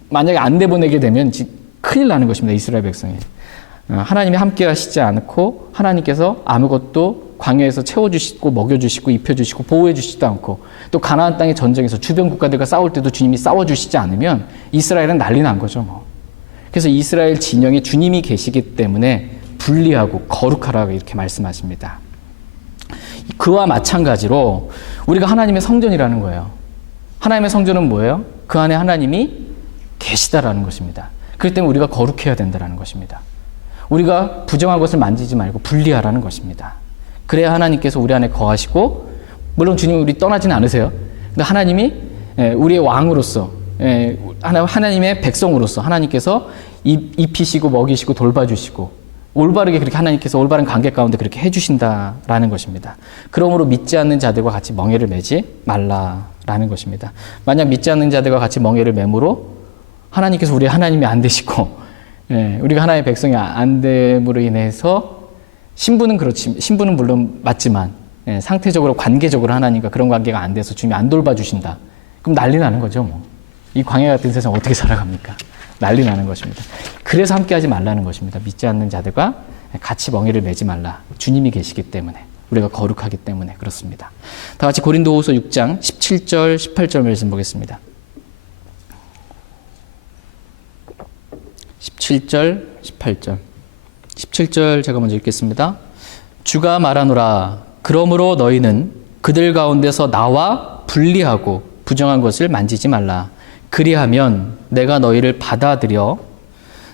만약에 안 내보내게 되면 큰일 나는 것입니다. 이스라엘 백성이. 하나님이 함께 하시지 않고 하나님께서 아무것도 광야에서 채워주시고 먹여주시고 입혀주시고 보호해주시지도 않고 또 가나안 땅의 전쟁에서 주변 국가들과 싸울 때도 주님이 싸워주시지 않으면 이스라엘은 난리 난 거죠. 뭐. 그래서 이스라엘 진영에 주님이 계시기 때문에 분리하고 거룩하라고 이렇게 말씀하십니다. 그와 마찬가지로 우리가 하나님의 성전이라는 거예요. 하나님의 성전은 뭐예요? 그 안에 하나님이 계시다라는 것입니다. 그렇기 때문에 우리가 거룩해야 된다는 것입니다. 우리가 부정한 것을 만지지 말고 분리하라는 것입니다. 그래야 하나님께서 우리 안에 거하시고 물론 주님이 우리 떠나지는 않으세요. 근데 하나님이 우리의 왕으로서 하나님의 백성으로서 하나님께서 입히시고 먹이시고 돌봐주시고 올바르게 그렇게 하나님께서 올바른 관계 가운데 그렇게 해주신다라는 것입니다. 그러므로 믿지 않는 자들과 같이 멍에를 매지 말라라는 것입니다. 만약 믿지 않는 자들과 같이 멍에를 매므로 하나님께서 우리 하나님이 안 되시고 우리가 하나님의 백성이 안 됨으로 인해서 신분은 물론 맞지만 상태적으로 관계적으로 하나님과 그런 관계가 안 돼서 주님이 안 돌봐주신다. 그럼 난리 나는 거죠. 뭐. 이 광야 같은 세상 어떻게 살아갑니까? 난리 나는 것입니다. 그래서 함께하지 말라는 것입니다. 믿지 않는 자들과 같이 멍에를 매지 말라. 주님이 계시기 때문에 우리가 거룩하기 때문에 그렇습니다. 다 같이 고린도후서 6장 17절 18절 말씀 보겠습니다. 17절 18절 17절 제가 먼저 읽겠습니다. 주가 말하노라. 그러므로 너희는 그들 가운데서 나와 분리하고 부정한 것을 만지지 말라. 그리하면 내가 너희를 받아들여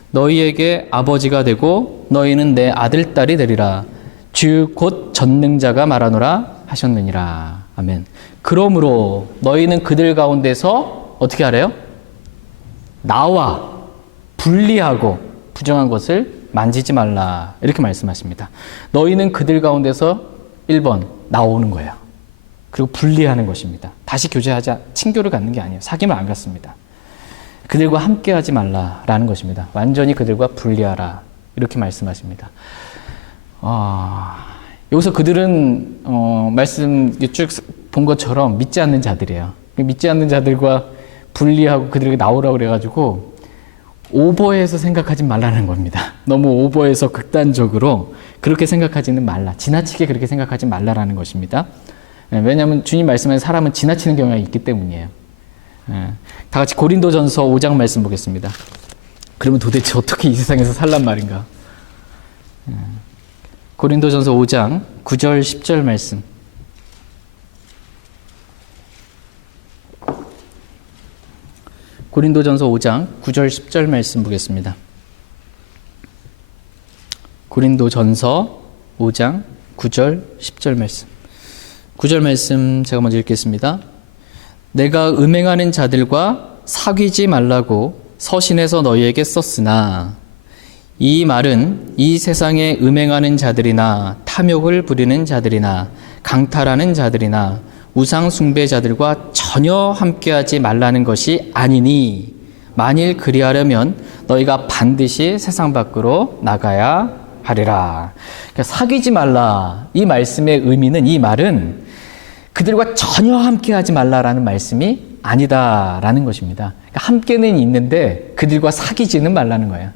너희에게 아버지가 되고 너희는 내 아들, 딸이 되리라. 주 곧 전능자가 말하노라 하셨느니라. 아멘. 그러므로 너희는 그들 가운데서 어떻게 하래요? 나와 분리하고 부정한 것을 만지지 말라. 이렇게 말씀하십니다. 너희는 그들 가운데서 1번 나오는 거예요. 그리고 분리하는 것입니다. 다시 교제하자, 친교를 갖는 게 아니에요. 사귐을 안 갖습니다. 그들과 함께하지 말라라는 것입니다. 완전히 그들과 분리하라 이렇게 말씀하십니다. 여기서 그들은 말씀 쭉 본 것처럼 믿지 않는 자들이에요. 믿지 않는 자들과 분리하고 그들에게 나오라고 그래가지고 오버해서 생각하지 말라는 겁니다. 너무 오버해서 극단적으로 그렇게 생각하지는 말라. 지나치게 그렇게 생각하지 말라라는 것입니다. 왜냐하면 주님 말씀에 사람은 지나치는 경향이 있기 때문이에요. 다 같이 고린도전서 5장 말씀 보겠습니다. 그러면 도대체 어떻게 이 세상에서 살란 말인가? 고린도전서 5장 9절 10절 말씀. 고린도전서 5장 9절 10절 말씀 보겠습니다. 고린도전서 5장 9절 10절 말씀. 9절 말씀 제가 먼저 읽겠습니다. 내가 음행하는 자들과 사귀지 말라고 서신해서 너희에게 썼으나 이 말은 이 세상에 음행하는 자들이나 탐욕을 부리는 자들이나 강탈하는 자들이나 우상 숭배자들과 전혀 함께하지 말라는 것이 아니니 만일 그리하려면 너희가 반드시 세상 밖으로 나가야 하리라. 그러니까 사귀지 말라. 이 말씀의 의미는, 이 말은 그들과 전혀 함께하지 말라라는 말씀이 아니다라는 것입니다. 그러니까 함께는 있는데 그들과 사귀지는 말라는 거예요.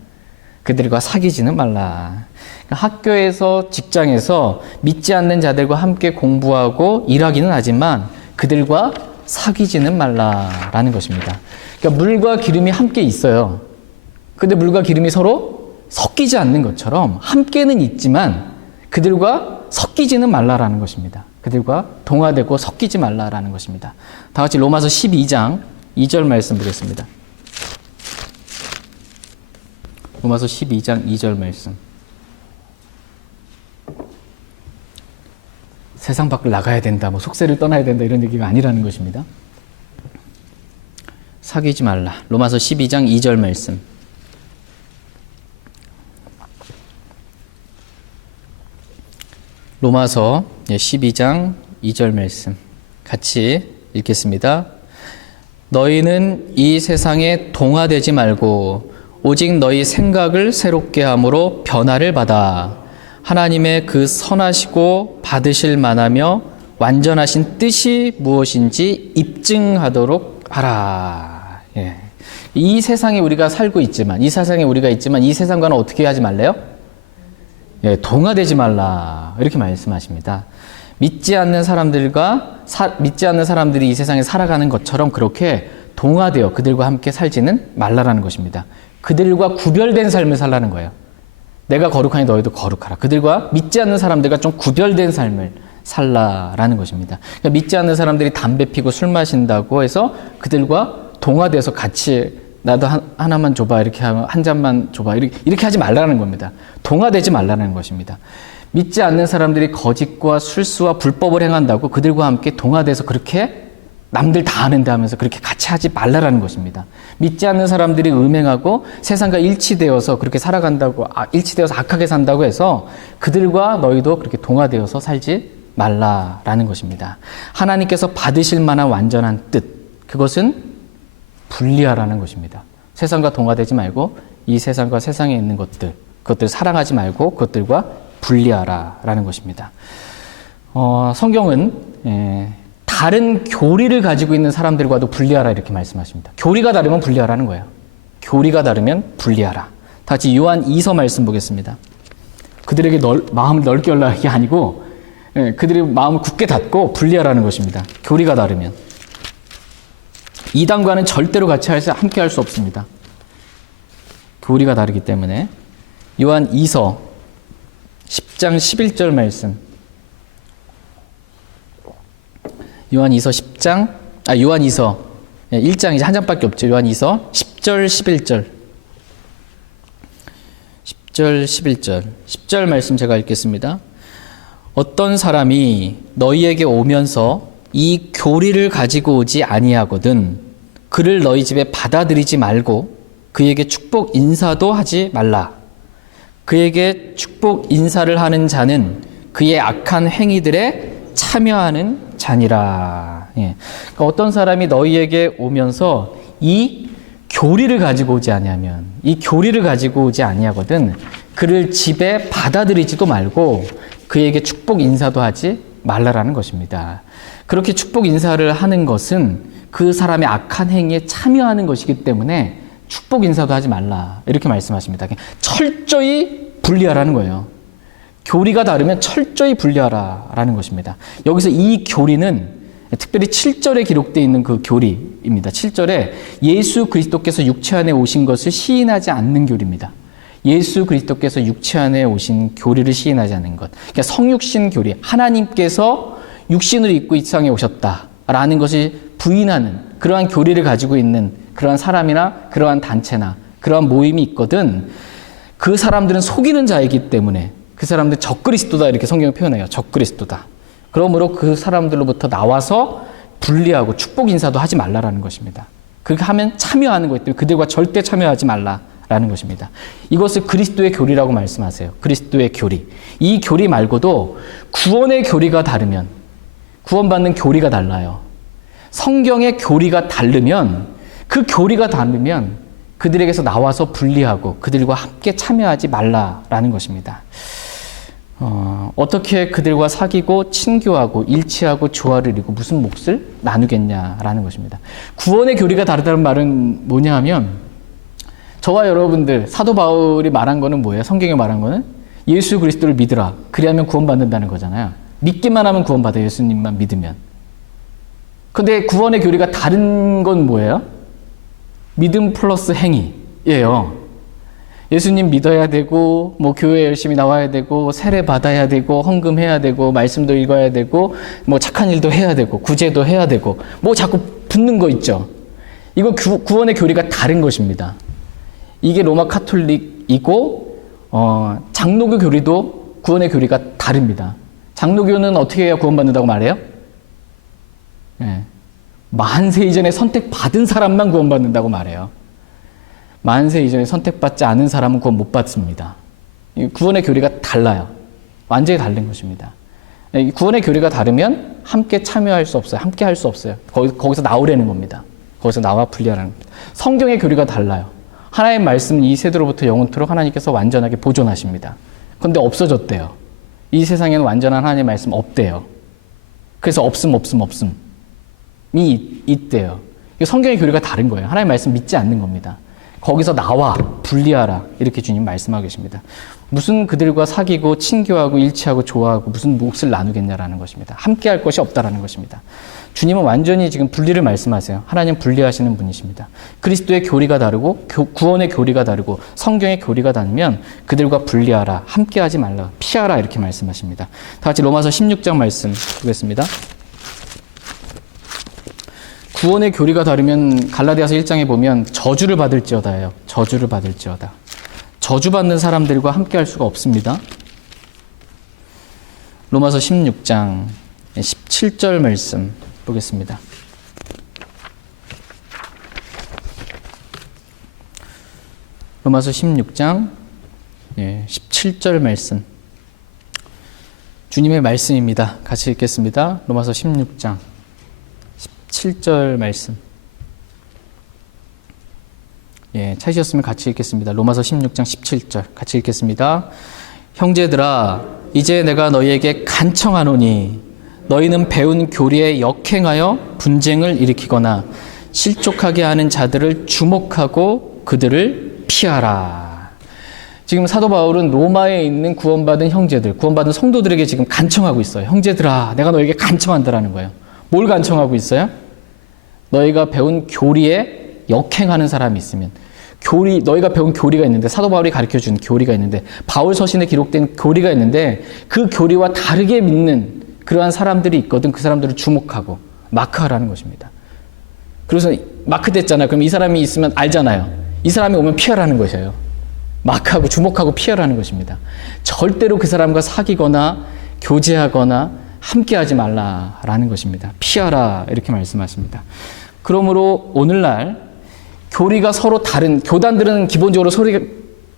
그들과 사귀지는 말라. 그러니까 학교에서, 직장에서 믿지 않는 자들과 함께 공부하고 일하기는 하지만 그들과 사귀지는 말라라는 것입니다. 그러니까 물과 기름이 함께 있어요. 근데 물과 기름이 서로 섞이지 않는 것처럼 함께는 있지만 그들과 섞이지는 말라라는 것입니다. 그들과 동화되고 섞이지 말라라는 것입니다. 다 같이 로마서 12장 2절 말씀 보겠습니다. 로마서 12장 2절 말씀. 세상 밖을 나가야 된다, 뭐 속세를 떠나야 된다 이런 얘기가 아니라는 것입니다. 사귀지 말라. 로마서 12장 2절 말씀. 로마서 12장 2절 말씀 같이 읽겠습니다. 너희는 이 세상에 동화되지 말고 오직 너희 생각을 새롭게 함으로 변화를 받아 하나님의 그 선하시고 받으실 만하며 완전하신 뜻이 무엇인지 입증하도록 하라. 예. 이 세상에 우리가 살고 있지만, 이 세상에 우리가 있지만 이 세상과는 어떻게 하지 말래요? 예, 동화되지 말라. 이렇게 말씀하십니다. 믿지 않는 사람들이 이 세상에 살아가는 것처럼 그렇게 동화되어 그들과 함께 살지는 말라라는 것입니다. 그들과 구별된 삶을 살라는 거예요. 내가 거룩하니 너희도 거룩하라. 그들과 믿지 않는 사람들과 좀 구별된 삶을 살라라는 것입니다. 그러니까 믿지 않는 사람들이 담배 피고 술 마신다고 해서 그들과 동화돼서 같이 나도 하나만 줘봐, 이렇게 하면 한 잔만 줘봐, 이렇게 하지 말라는 겁니다. 동화되지 말라는 것입니다. 믿지 않는 사람들이 거짓과 술수와 불법을 행한다고 그들과 함께 동화돼서 그렇게 남들 다 아는데 하면서 그렇게 같이 하지 말라라는 것입니다. 믿지 않는 사람들이 음행하고 세상과 일치되어서 그렇게 살아간다고, 일치되어서 악하게 산다고 해서 그들과 너희도 그렇게 동화되어서 살지 말라라는 것입니다. 하나님께서 받으실 만한 완전한 뜻, 그것은 분리하라는 것입니다. 세상과 동화되지 말고 이 세상과 세상에 있는 그것들 사랑하지 말고 그것들과 분리하라라는 것입니다. 성경은 다른 교리를 가지고 있는 사람들과도 분리하라 이렇게 말씀하십니다. 교리가 다르면 분리하라는 거예요. 교리가 다르면 분리하라. 다 같이 요한 2서 말씀 보겠습니다. 그들에게 마음을 넓게 열라 이게 아니고 그들의 마음을 굳게 닫고 분리하라는 것입니다. 교리가 다르면. 이단과는 절대로 같이 함께 할 수 없습니다. 교리가 다르기 때문에. 요한 2서 10장 11절 말씀. 요한 2서 1장 이제 한 장밖에 없죠. 요한 2서 10절 11절. 10절 11절. 10절 말씀 제가 읽겠습니다. 어떤 사람이 너희에게 오면서 이 교리를 가지고 오지 아니하거든 그를 너희 집에 받아들이지 말고 그에게 축복 인사도 하지 말라. 그에게 축복 인사를 하는 자는 그의 악한 행위들에 참여하는 자니라. 예. 그러니까 어떤 사람이 너희에게 오면서 이 교리를 가지고 오지 아니하면, 이 교리를 가지고 오지 아니하거든 그를 집에 받아들이지도 말고 그에게 축복 인사도 하지 말라라는 것입니다. 그렇게 축복 인사를 하는 것은 그 사람의 악한 행위에 참여하는 것이기 때문에 축복 인사도 하지 말라 이렇게 말씀하십니다. 철저히 분리하라는 거예요. 교리가 다르면 철저히 분리하라라는 것입니다. 여기서 이 교리는 특별히 7절에 기록되어 있는 그 교리입니다. 7절에 예수 그리스도께서 육체 안에 오신 것을 시인하지 않는 교리입니다. 예수 그리스도께서 육체 안에 오신 교리를 시인하지 않는 것. 그러니까 성육신 교리, 하나님께서 육신을 입고 이 세상에 오셨다라는 것을 부인하는 그러한 교리를 가지고 있는 그러한 사람이나 그러한 단체나 그러한 모임이 있거든 그 사람들은 속이는 자이기 때문에 그 사람들 적그리스도다 이렇게 성경이 표현해요. 적그리스도다. 그러므로 그 사람들로부터 나와서 분리하고 축복 인사도 하지 말라라는 것입니다. 그렇게 하면 참여하는 거기 때문에 그들과 절대 참여하지 말라라는 것입니다. 이것을 그리스도의 교리라고 말씀하세요. 그리스도의 교리. 이 교리 말고도 구원의 교리가 다르면 구원받는 교리가 달라요. 성경의 교리가 다르면, 그 교리가 다르면 그들에게서 나와서 분리하고 그들과 함께 참여하지 말라라는 것입니다. 어떻게 그들과 사귀고 친교하고 일치하고 조화를 이루고 무슨 몫을 나누겠냐라는 것입니다. 구원의 교리가 다르다는 말은 뭐냐 하면, 저와 여러분들, 사도 바울이 말한 거는 뭐예요? 성경에 말한 거는 예수 그리스도를 믿으라. 그리하면 구원받는다는 거잖아요. 믿기만 하면 구원받아요. 예수님만 믿으면. 근데 구원의 교리가 다른 건 뭐예요? 믿음 플러스 행위예요. 예수님 믿어야 되고, 뭐 교회 열심히 나와야 되고, 세례 받아야 되고, 헌금해야 되고, 말씀도 읽어야 되고, 뭐 착한 일도 해야 되고, 구제도 해야 되고, 뭐 자꾸 붙는 거 있죠. 이거 구원의 교리가 다른 것입니다. 이게 로마 카톨릭이고, 장로교 교리도 구원의 교리가 다릅니다. 장로교는 어떻게 해야 구원받는다고 말해요? 네. 만세 이전에 선택받은 사람만 구원받는다고 말해요. 만세 이전에 선택받지 않은 사람은 구원 못 받습니다. 구원의 교리가 달라요. 완전히 다른 것입니다. 구원의 교리가 다르면 함께 참여할 수 없어요. 함께 할 수 없어요. 거기서 나오라는 겁니다. 거기서 나와 분리하라는 겁니다. 성경의 교리가 달라요. 하나님의 말씀은 이 세대로부터 영원토록 하나님께서 완전하게 보존하십니다. 그런데 없어졌대요. 이 세상에는 완전한 하나님의 말씀 없대요. 그래서 없음이 있대요. 성경의 교리가 다른 거예요. 하나님의 말씀 믿지 않는 겁니다. 거기서 나와 분리하라, 이렇게 주님 말씀하고 계십니다. 무슨 그들과 사귀고 친교하고 일치하고 조화하고 무슨 몫을 나누겠냐라는 것입니다. 함께 할 것이 없다라는 것입니다. 주님은 완전히 지금 분리를 말씀하세요. 하나님 분리하시는 분이십니다. 그리스도의 교리가 다르고 구원의 교리가 다르고 성경의 교리가 다르면 그들과 분리하라, 함께 하지 말라, 피하라, 이렇게 말씀하십니다. 다 같이 로마서 16장 말씀 보겠습니다. 구원의 교리가 다르면 갈라디아서 1장에 보면 저주를 받을지어다예요. 저주를 받을지어다. 저주받는 사람들과 함께 할 수가 없습니다. 로마서 16장 17절 말씀 보겠습니다. 로마서 16장 17절 말씀. 주님의 말씀입니다. 같이 읽겠습니다. 로마서 16장 17절 말씀. 찾으셨으면 같이 읽겠습니다. 로마서 16장 17절 같이 읽겠습니다. 형제들아, 이제 내가 너희에게 간청하노니 너희는 배운 교리에 역행하여 분쟁을 일으키거나 실족하게 하는 자들을 주목하고 그들을 피하라. 지금 사도 바울은 로마에 있는 구원받은 형제들, 구원받은 성도들에게 지금 간청하고 있어요. 형제들아, 내가 너희에게 간청한다라는 거예요. 뭘 간청하고 있어요? 너희가 배운 교리에 역행하는 사람이 있으면, 너희가 배운 교리가 있는데, 사도 바울이 가르쳐준 교리가 있는데, 바울 서신에 기록된 교리가 있는데, 그 교리와 다르게 믿는 그러한 사람들이 있거든. 그 사람들을 주목하고 마크하라는 것입니다. 그래서 마크됐잖아요. 그럼 이 사람이 있으면 알잖아요. 이 사람이 오면 피하라는 것이에요. 마크하고 주목하고 피하라는 것입니다. 절대로 그 사람과 사귀거나 교제하거나 함께하지 말라라는 것입니다. 피하라, 이렇게 말씀하십니다. 그러므로 오늘날 교리가 서로 다른, 교단들은 기본적으로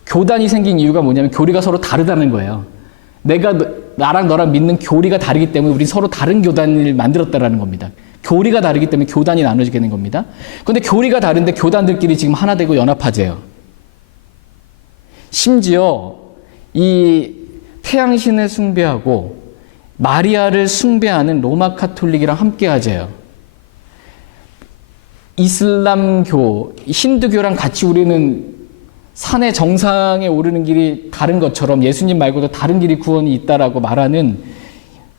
교단이 생긴 이유가 뭐냐면 교리가 서로 다르다는 거예요. 나랑 너랑 믿는 교리가 다르기 때문에 우리 서로 다른 교단을 만들었다라는 겁니다. 교리가 다르기 때문에 교단이 나눠지게 되는 겁니다. 그런데 교리가 다른데 교단들끼리 지금 하나 되고 연합하재요. 심지어 이 태양신을 숭배하고 마리아를 숭배하는 로마 카톨릭이랑 함께 하재요. 이슬람교, 힌두교랑 같이 우리는 산의 정상에 오르는 길이 다른 것처럼 예수님 말고도 다른 길이 구원이 있다라고 말하는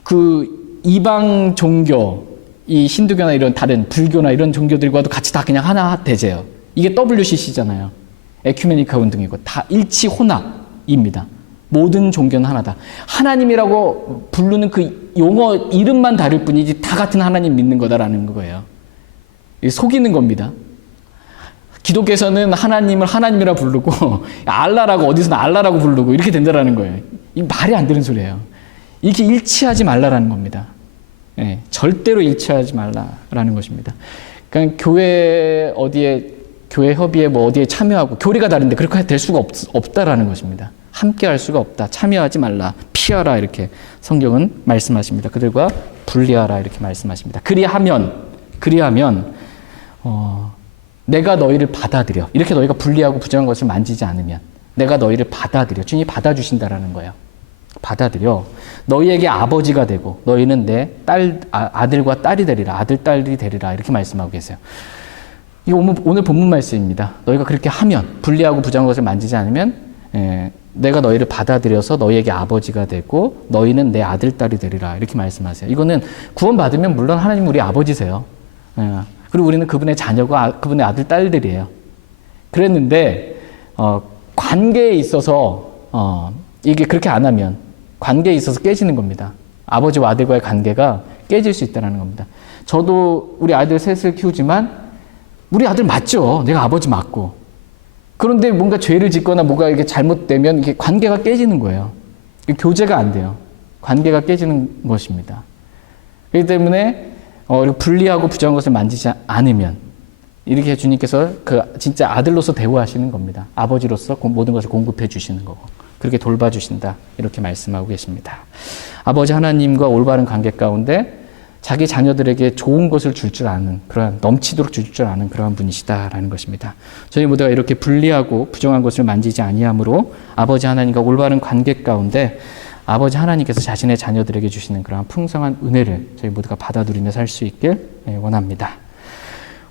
그 이방 종교, 이 힌두교나 이런 다른 불교나 이런 종교들과도 같이 다 그냥 하나 되재요. 이게 WCC잖아요. 에큐메니카 운동이고 다 일치 혼합입니다. 모든 종교는 하나다. 하나님이라고 부르는 그 용어 이름만 다를 뿐이지 다 같은 하나님 믿는 거다라는 거예요. 속이는 겁니다. 기독교에서는 하나님을 하나님이라 부르고 알라라고 어디서는 알라라고 부르고 이렇게 된다라는 거예요. 이 말이 안 되는 소리예요. 이렇게 일치하지 말라라는 겁니다. 절대로 일치하지 말라라는 것입니다. 그러니까 교회 어디에 교회 협의회 뭐 어디에 참여하고 교리가 다른데 그렇게 될 수가 없다라는 것입니다. 함께 할 수가 없다. 참여하지 말라. 피하라. 이렇게 성경은 말씀하십니다. 그들과 분리하라. 이렇게 말씀하십니다. 그리하면 내가 너희를 받아들여. 이렇게 너희가 분리하고 부정한 것을 만지지 않으면 내가 너희를 받아들여. 주님이 받아주신다라는 거예요. 받아들여. 너희에게 아버지가 되고 너희는 내 아들과 딸이 되리라. 아들, 딸이 되리라. 이렇게 말씀하고 계세요. 이거 오늘 본문 말씀입니다. 너희가 그렇게 하면, 분리하고 부정한 것을 만지지 않으면 내가 너희를 받아들여서 너희에게 아버지가 되고 너희는 내 아들, 딸이 되리라. 이렇게 말씀하세요. 이거는 구원받으면 물론 하나님 우리 아버지세요. 그리고 우리는 그분의 자녀고 그분의 아들, 딸들이에요. 그랬는데 관계에 있어서 이게 그렇게 안 하면 관계에 있어서 깨지는 겁니다. 아버지와 아들과의 관계가 깨질 수 있다는 겁니다. 저도 우리 아이들 셋을 키우지만 우리 아들 맞죠. 내가 아버지 맞고. 그런데 뭔가 죄를 짓거나 뭐가 이게 잘못되면 이게 관계가 깨지는 거예요. 교제가 안 돼요. 관계가 깨지는 것입니다. 그렇기 때문에 분리하고 부정한 것을 만지지 않으면 이렇게 주님께서 진짜 아들로서 대우하시는 겁니다. 아버지로서 모든 것을 공급해 주시는 거고 그렇게 돌봐주신다. 이렇게 말씀하고 계십니다. 아버지 하나님과 올바른 관계 가운데 자기 자녀들에게 좋은 것을 줄 줄 아는 그러한 넘치도록 줄 줄 아는 그러한 분이시다라는 것입니다. 저희 모두가 이렇게 분리하고 부정한 것을 만지지 아니함으로 아버지 하나님과 올바른 관계 가운데 아버지 하나님께서 자신의 자녀들에게 주시는 그러한 풍성한 은혜를 저희 모두가 받아들이며 살 수 있길 원합니다.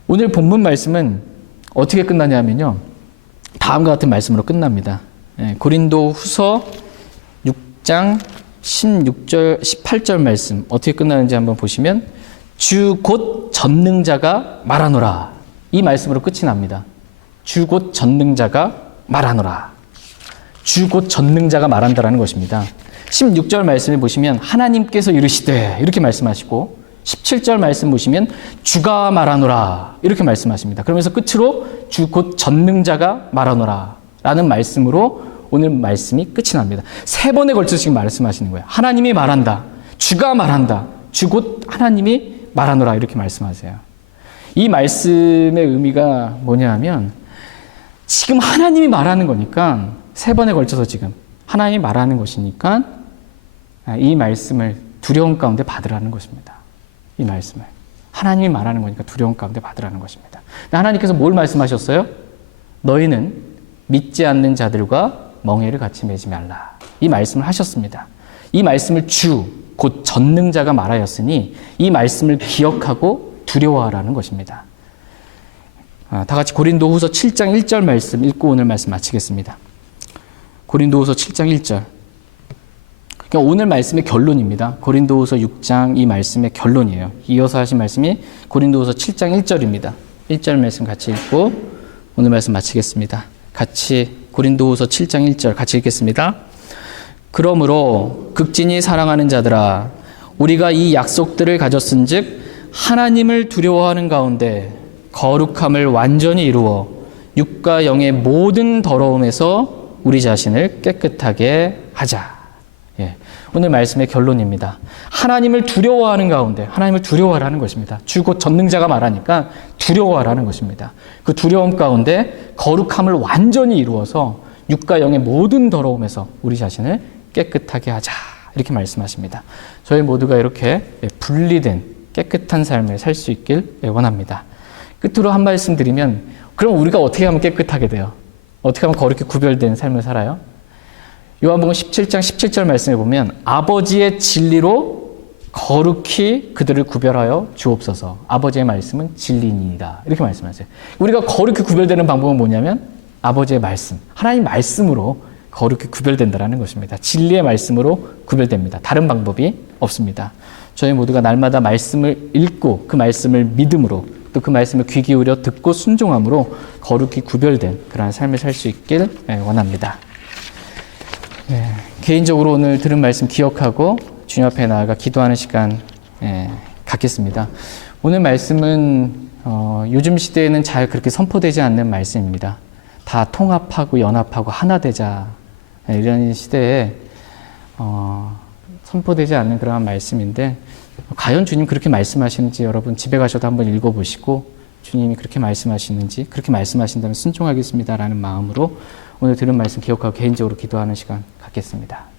오늘 본문 말씀은 어떻게 끝나냐면요. 다음과 같은 말씀으로 끝납니다. 고린도 후서 6장 16절, 18절 말씀 어떻게 끝나는지 한번 보시면 주 곧 전능자가 말하노라. 이 말씀으로 끝이 납니다. 주 곧 전능자가 말하노라. 주 곧 전능자가 말한다라는 것입니다. 16절 말씀을 보시면 하나님께서 이르시되 이렇게 말씀하시고 17절 말씀 보시면 주가 말하노라 이렇게 말씀하십니다. 그러면서 끝으로 주 곧 전능자가 말하노라 라는 말씀으로 오늘 말씀이 끝이 납니다. 3번에 걸쳐서 지금 말씀하시는 거예요. 하나님이 말한다. 주가 말한다. 주 곧 하나님이 말하노라 이렇게 말씀하세요. 이 말씀의 의미가 뭐냐 하면 지금 하나님이 말하는 거니까 3번에 걸쳐서 지금 하나님이 말하는 것이니까 이 말씀을 두려움 가운데 받으라는 것입니다. 이 말씀을. 하나님이 말하는 거니까 두려움 가운데 받으라는 것입니다. 하나님께서 뭘 말씀하셨어요? 너희는 믿지 않는 자들과 멍에를 같이 매지 말라. 이 말씀을 하셨습니다. 이 말씀을 주, 곧 전능자가 말하였으니 이 말씀을 기억하고 두려워하라는 것입니다. 다 같이 고린도후서 7장 1절 말씀 읽고 오늘 말씀 마치겠습니다. 고린도후서 7장 1절. 그러니까 오늘 말씀의 결론입니다. 고린도후서 6장 이 말씀의 결론이에요. 이어서 하신 말씀이 고린도후서 7장 1절입니다. 1절 말씀 같이 읽고 오늘 말씀 마치겠습니다. 같이 고린도후서 7장 1절 같이 읽겠습니다. 그러므로 극진히 사랑하는 자들아 우리가 이 약속들을 가졌은즉 하나님을 두려워하는 가운데 거룩함을 완전히 이루어 육과 영의 모든 더러움에서 우리 자신을 깨끗하게 하자. 오늘 말씀의 결론입니다. 하나님을 두려워하는 가운데 하나님을 두려워하라는 것입니다. 주 곧 전능자가 말하니까 두려워하라는 것입니다. 그 두려움 가운데 거룩함을 완전히 이루어서 육과 영의 모든 더러움에서 우리 자신을 깨끗하게 하자. 이렇게 말씀하십니다. 저희 모두가 이렇게 분리된 깨끗한 삶을 살 수 있길 원합니다. 끝으로 한 말씀 드리면 그럼 우리가 어떻게 하면 깨끗하게 돼요? 어떻게 하면 거룩히 구별된 삶을 살아요? 요한복음 17장 17절 말씀에 보면 아버지의 진리로 거룩히 그들을 구별하여 주옵소서. 아버지의 말씀은 진리니이다. 이렇게 말씀하세요. 우리가 거룩히 구별되는 방법은 뭐냐면 아버지의 말씀, 하나님 말씀으로 거룩히 구별된다는 것입니다. 진리의 말씀으로 구별됩니다. 다른 방법이 없습니다. 저희 모두가 날마다 말씀을 읽고 그 말씀을 믿음으로 또 그 말씀을 귀 기울여 듣고 순종함으로 거룩히 구별된 그러한 삶을 살 수 있길 원합니다. 개인적으로 오늘 들은 말씀 기억하고 주님 앞에 나아가 기도하는 시간 갖겠습니다. 오늘 말씀은 요즘 시대에는 잘 그렇게 선포되지 않는 말씀입니다. 다 통합하고 연합하고 하나 되자 이런 시대에 선포되지 않는 그러한 말씀인데 과연 주님 그렇게 말씀하시는지 여러분 집에 가셔도 한번 읽어보시고 주님이 그렇게 말씀하시는지, 그렇게 말씀하신다면 순종하겠습니다라는 마음으로 오늘 들은 말씀 기억하고 개인적으로 기도하는 시간 갖겠습니다.